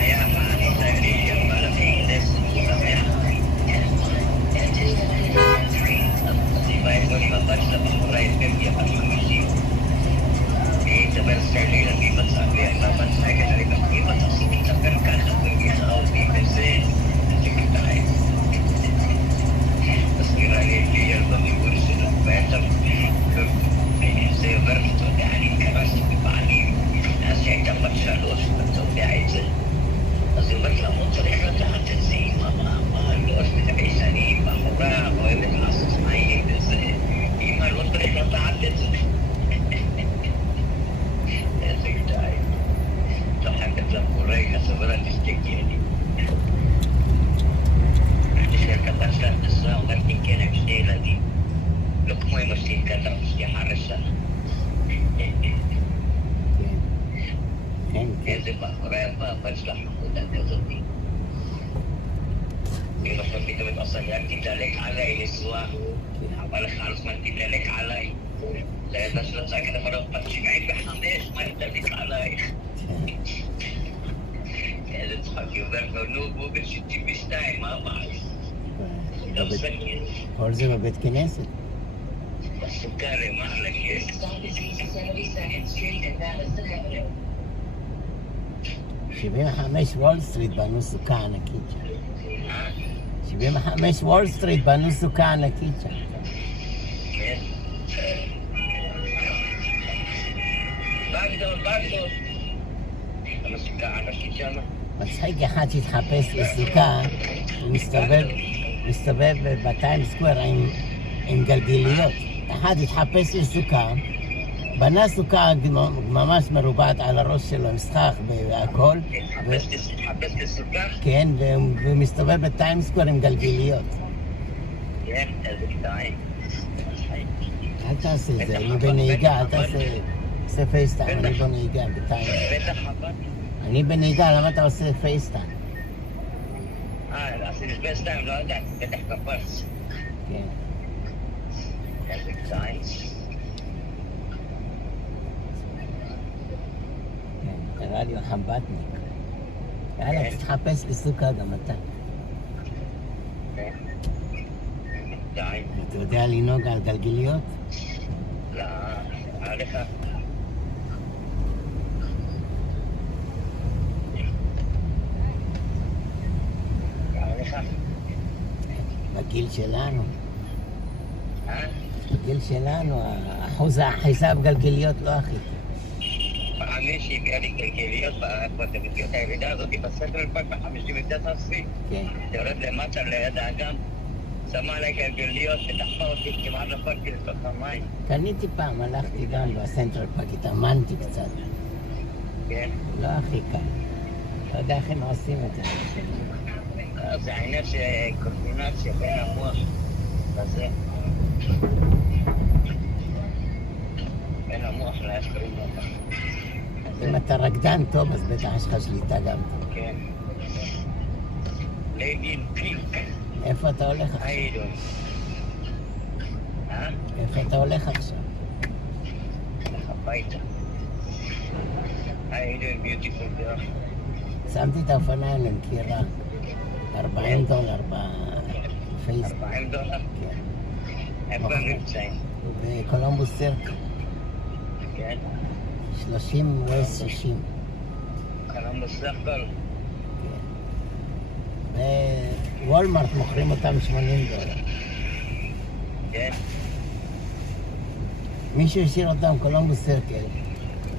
שמח, אני תגלי, ירמה לפי כנסת, שמח. אז היא באה כל עם הבת של הבחורה יפגי הבת 50. היא תדבר סטרלי לפי מצב, והבת סגל אני בחיים, אתה עושים להתאפר ככה, ויחה אותי וזה, זה מתארי. תזכירה לי לי ילדה מיגור שלו, בעצם זה עובר אתה יודע, אני קרסתי בבעלים אז שהייתה בת 3, אתה יודע את זה אז היא אומרת לה, הוא צריך לדעת את זה, אמא, לא שתדעי שאני בחורה, אוהבת לעשות מים וזה אמא, לא צריך לדעת את זה איזה גדאי צוחקת למקורי, הסברה תשתקי לי שהקטן שלה נשרה, אומרתי כן, עם 2 ילדים. לא כמו אמא שלי, קטן, שלי חרשה. איזה בחורה יפה, הבת שלה חמודה כזאתי. אמא שלה פתאום התעושה לי, אל תתדלק עליי, נשואה. אבל לך על זמן תתדלק עליי. לילדה שלה צעקת, אמרה, בת 75, מה תתדלק עלייך? איזה צחק, היא אומרת לו, נו, הוא בן 62, מה הבעיה? כל זה בבית כנסת. בסוכה למעלה יש. 75 וול סטריט בנו סוכה ענקית שם. 75 וול סטריט בנו סוכה ענקית שם. כן. בגדול. בנו סוכה ענקית שם. מצחיק אחד שהתחפש לסוכה, הוא מסתובב בטיים סקוואר עם גלגיליות. אחד התחפש לסוכה, בנה סוכה ממש מרובעת על הראש שלו עם סכך והכל. התחפש לסוכה? כן, ומסתובב בטיים סקוואר עם גלגיליות. כן, איזה קטעים. אל תעשה את זה, אני בנהיגה, אל תעשה פייסטיים, אני בנהיגה בטיים. בטח חב"ד. אני בנהיגה, למה אתה עושה פייסטיים? עשיתי פייסטיים, לא יודע, בטח קפץ. כן. איזה קטעים. נראה לי חב"דניק. יאללה, תתחפש בסוכה גם אתה. די. אתה יודע לנהוג על גלגיליות? לא, עליך. בגיל שלנו. בגיל שלנו, אחוז האחיזה בגלגיליות לא הכי טוב. אני שהביאה לי גלגיליות במסגרת הירידה הזאת בסנטרל פארק ב-59 כן. יורד למטה ליד האגם, שמה עליי גלגיליות שדחפה אותי כמעט נפלתי לתוך המים. קניתי פעם, הלכתי גם בסנטרל פארק, התאמנתי קצת. כן. לא הכי קל. לא יודע איך הם עושים את זה. זה העניין של קורדינציה בין המוח לזה. בין המוח לאחרים. אז אם אתה רקדן טוב, אז בטח יש לך שליטה גם. כן. ליידי פינק. איפה אתה הולך עכשיו? היידו. איפה אתה הולך עכשיו? הולך הביתה. היידו ביוטיפול גרל. שמתי את האופניים למכירה. $40 בפייסבוק. $40? כן. איפה הם נמצאים? בקולומבוס סרקל. כן. 30 ו-60. קולומבוס סרקל? בוולמארט מוכרים אותם $80. כן. מישהו השאיר אותם קולומבוס סרקל.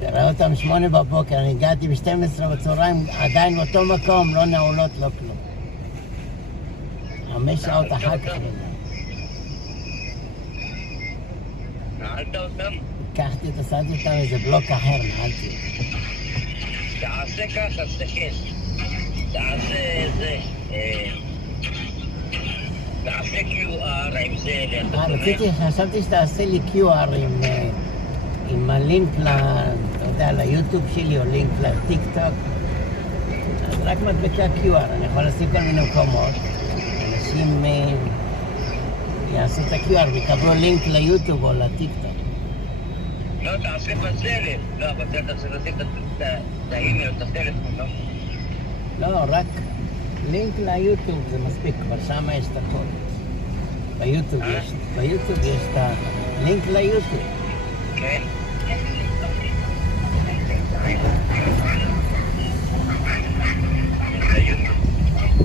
ראה אותם 8 בבוקר, אני הגעתי ב-12 בצהריים, עדיין באותו מקום, לא נעולות, לא כלום. 5 שעות אחר כך נעלתי. נעלת אותם? לקחתי אותם, שמתי אותם איזה בלוק אחר, נעלתי. תעשה ככה, תסתכל. תעשה איזה... תעשה QR עם זה... חשבתי שתעשה לי QR עם הלינק אתה יודע, ליוטיוב שלי או לינק לטיק טוק. אז רק מדבקה QR, אני יכול לשים כל מיני מקומות. אנשים יעשו את ה-QR ויקבלו לינק ליוטיוב או לטיק טוק. לא, תעשה בזלת. לא, בזלת אתה צריך לשים את האימייל, את הטלפון, לא? לא, רק לינק ליוטיוב זה מספיק, כבר שם יש את הכל. ביוטיוב יש את הלינק ליוטיוב. כן.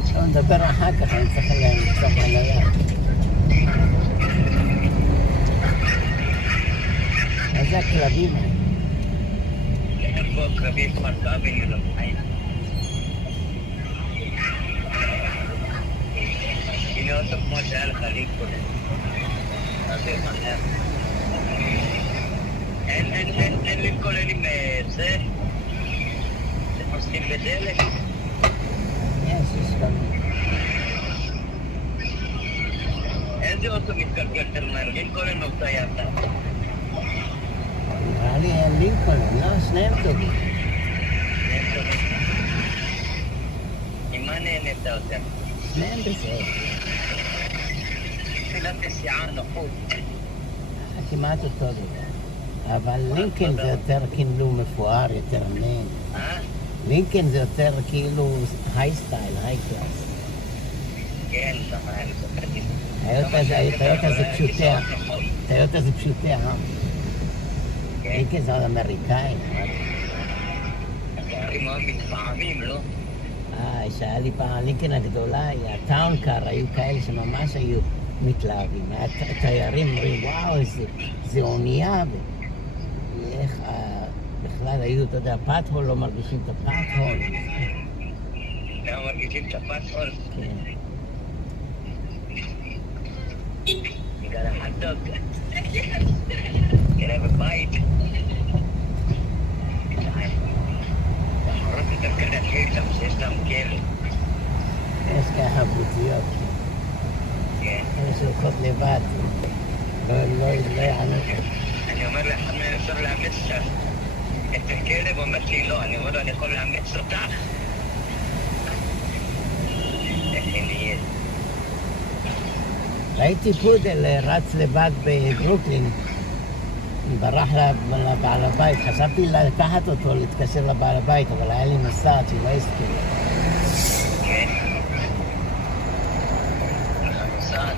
עכשיו נדבר אחר כך, אני צריך לצטרך על היד. אז זה הכלבים האלה. אין פה כלבים מרכבים ילדים. הנה אותו כמו שהיה לך לינקולן. אז זה מהר. אין לינקולן עם זה? אתם עוסקים בדלק? יש גם... איזה אוטו מתגלגל יותר מהר? לינקולן או טויוטה? נראה לי לינקולן, לא? שניהם טובים. שניהם טובים. עם מה נהנית יותר? שניהם בסדר. תחילת נסיעה נוחות. כמעט אותו דבר. אבל לינקן זה יותר כאילו מפואר, יותר אמן. לינקן זה יותר כאילו היי סטייל, היי קלאס. כן, שמה היה לספרתי. טויוטה זה פשוטי, לינקן זה עוד אמריקאי. התארים מאוד מתפעמים, לא? שהיה לי פעם, לינקן הגדולה, הטאונקאר, היו כאלה שממש היו מתלהבים. התיירים אומרים, וואו, זה אונייה. ואיך בכלל היו, אתה יודע, פאטהול לא מרגישים את הפאטהול. לא מרגישים את הפאטהול? כן. You got a hot dog. You have a bite. החורות יותר כדי להתחיל איתם, שיש להם כלא. יש ככה בוטיות. כן. אלה שהולכות לבד. לא יענו. אני אומר לאחד מהם אפשר לאמץ את הכלב, הוא אומר לי לא, אני אומר לו אני יכול לאמץ אותך. איך נהיה? ראיתי פודל רץ לבד בברוקלין. ברח לבעל הבית, חשבתי לקחת אותו, להתקשר לבעל הבית, אבל היה לי נוסעת שהיא לא הסכימה. כן? לך נוסעת?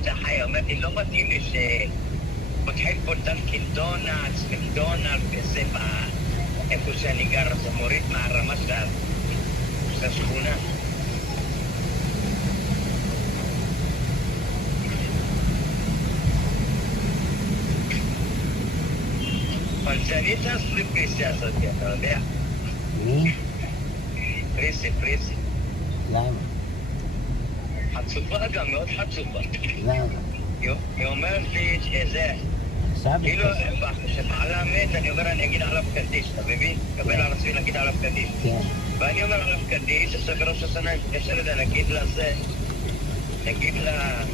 יצא חי, אמרתי, לא מתאים לי שפותחים פה דנקין דונלדס, מקדונלד, וזה איפה שאני גר, זה מוריד מהרמה של השכונה. פלצנית עשו פריסי הזאת, אתה יודע? מי? פריסי. למה? חצופה גם, מאוד חצופה. למה? היא אומרת לי שזה... כאילו, כשבעלה מת, אני אומר, אני אגיד עליו קדיש, אתה מבין? קבל על עצמי להגיד עליו קדיש. כן. ואני אומר עליו קדיש, עכשיו בראש השנה, אני מתקשר לזה, נגיד לה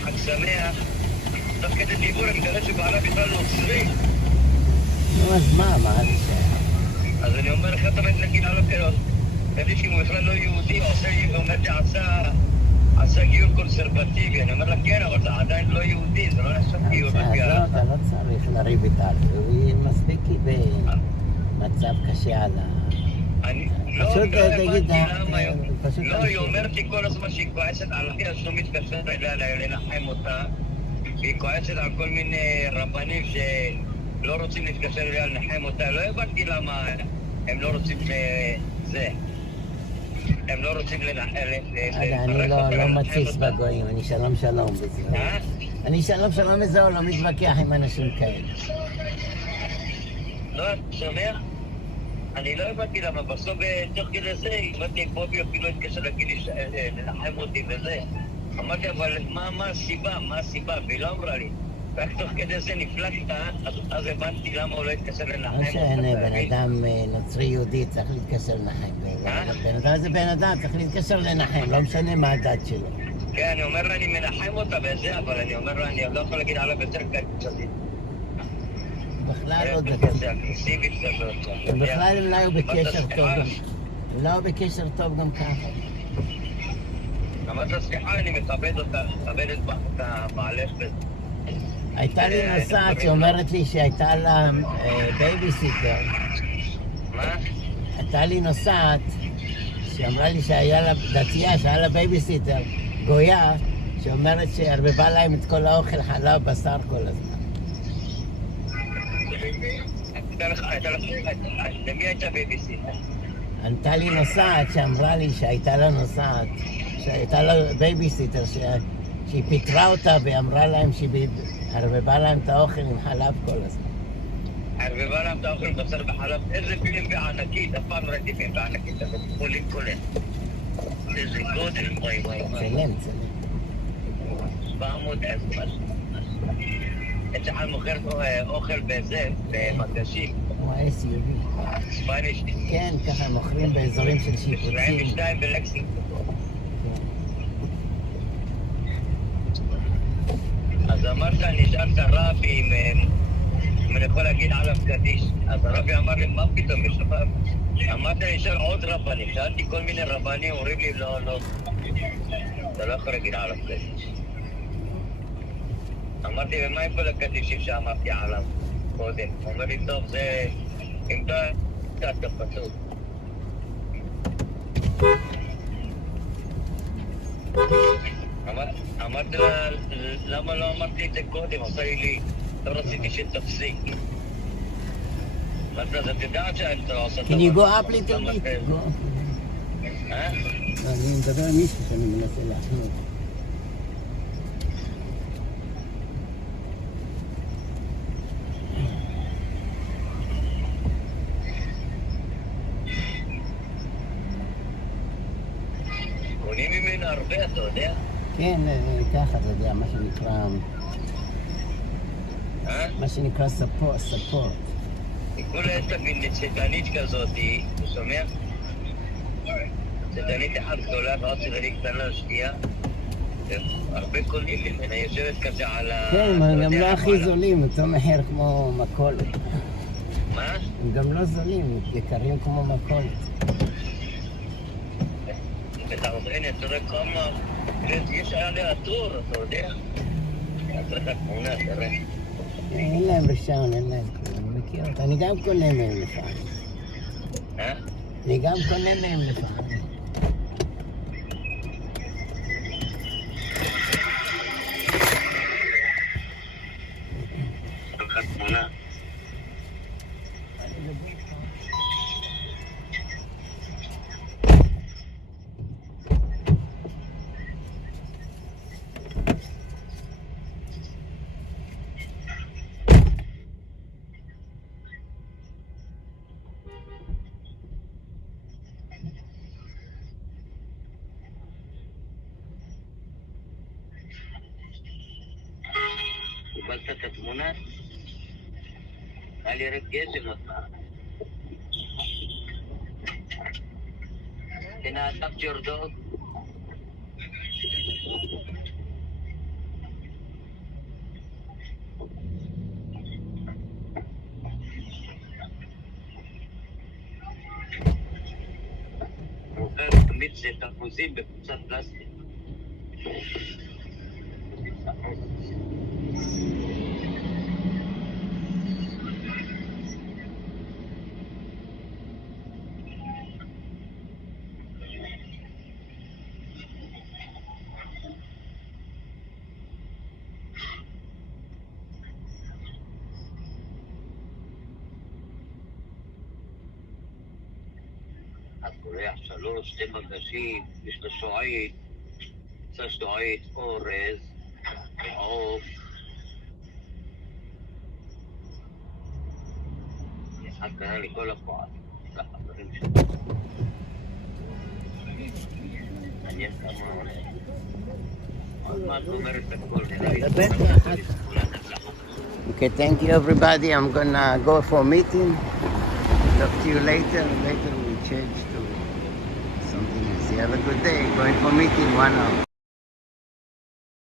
חג שמח, תוך כדי דיבור, אני מגלה שבעלה בכלל נוצרי. נו, אז מה זה שייך? אז אני אומר, איך אתה מת להגיד עליו קדיש, אם הוא בכלל לא יהודי, הוא אומר עשה גיור קונסרבטיבי, אני אומר לה כן, אבל זה עדיין לא יהודי, זה לא נחשב גיור. אתה לא צריך לריב איתה, היא מספיק במצב קשה על פשוט תגיד, לא, היא אומרת לי כל הזמן שהיא כועסת על אחי, אז לא מתקשרת אליה לנחם אותה, והיא כועסת על כל מיני רבנים שלא רוצים להתקשר אליה לנחם אותה, לא הבנתי למה הם לא רוצים זה. הם לא רוצים אני לא מציץ בגויים, אני שלום בזה. אני שלום בזה, או לא מתווכח עם אנשים כאלה. לא, אתה שומע? אני לא הבנתי למה, בסוף תוך כדי זה, הבנתי עם בובי אפילו התקשר להגיד לנחם אותי וזה. אמרתי, אבל מה הסיבה? והיא לא אמרה לי. רק תוך כדי זה נפלטת, אז הבנתי למה הוא לא התקשר לנחם אותי. לא שאין בן אדם נוצרי יהודי צריך להתקשר לנחם. בן אדם זה בן אדם, צריך להתקשר לנחם, לא משנה מה הדת שלו. כן, אני אומר לה, אני מנחם אותה וזה, אבל אני אומר לה, אני לא יכול להגיד עליו יותר קצת. בכלל לא דתי. זה אגרסיבית כזאת. בכלל הם לא היו בקשר טוב. הם לא היו בקשר טוב גם ככה. אמרת סליחה, אני מכבד אותה, מכבד את הבעלך וזה. הייתה לי נוסעת שאומרת לי שהייתה לה בייביסיטר. מה? הייתה לי נוסעת שאמרה לי שהיה לה דתייה, שהיה לה בייביסיטר, גויה, שאומרת שערבבה להם את כל האוכל, חלב, בשר כל הזמן. למי הייתה בייביסיטר? הייתה לי נוסעת שאמרה לי שהייתה לה בייביסיטר, שהיא פיטרה אותה ואמרה להם שהיא ערבבה להם את האוכל עם חלב כל הזמן. ערבבה להם את האוכל בשר בחלב? איזה פילים בענקית, אף פעם ראיתי פילים בענקית, אבל חולים כולל. איזה גודל, וואי. צלם. 700 משהו. אצלך מוכר אוכל בזה, במגשים. כמו SUV. ספניש. כן, ככה מוכרים באזורים של שיפוצים. 22 בלקסינגטון. אז אמרת, נשאלת רבי אם אני יכול להגיד עליו קדיש. אז הרבי אמר לי, מה פתאום יש לך? אמרתי, נשאל עוד רבנים. שאלתי כל מיני רבנים, אומרים לי, לא. אתה לא יכול להגיד עליו קדיש. אמרתי, ומה עם כל הקדישים שאמרתי עליו קודם? הוא אומר לי, טוב, זה... אם אתה פסוק. אמרתי לה, למה לא אמרתי את זה קודם? עושה לי, לא רציתי שתפסיק. אמרתי לה, את יודעת שאתה עושה Can you go up little bit? אני מדבר על מישהו שאני מנסה להכנות. קונים ממנו הרבה, אתה יודע? כן, ככה, אתה יודע, מה שנקרא support. היא כולה תבין צדנית כזאת, אתה שומע? צדנית אחת גדולה ועוד צדנית קטנה לשנייה. הרבה קונים ממנה, יושבת כזה על ה... כן, הם גם לא הכי זולים, אותו מחיר כמו מכולת. מה? הם גם לא זולים, יקרים כמו מכולת. הנה, תראה כמה... יש היה לי הטור, אתה יודע? תראה את התמונה, תראה. אין להם רישיון, אין להם כלום, אני מכיר אותה. אני גם קונה מהם לפעמים. אני גם קונה מהם לפעמים. תראה את התמונה. קיבלת את התמונה? היה לי רק גשם אותך. Can I adopt your dog? מוכר תמיד תפוזים בקבוצת פלסטיק. הקורח 3, 2 מגשים, יש לו שועית, שועית, אורז, עוף. אחד קנה לי כל הפועל, לחברים שלי. מעניין כמה עולה. עוד מעט אומרת את הכל, נראה לי. Okay, thank you everybody. I'm gonna go for a meeting. Talk to you later. Later we'll change to something else. You have a good day. Going for meeting 1 hour.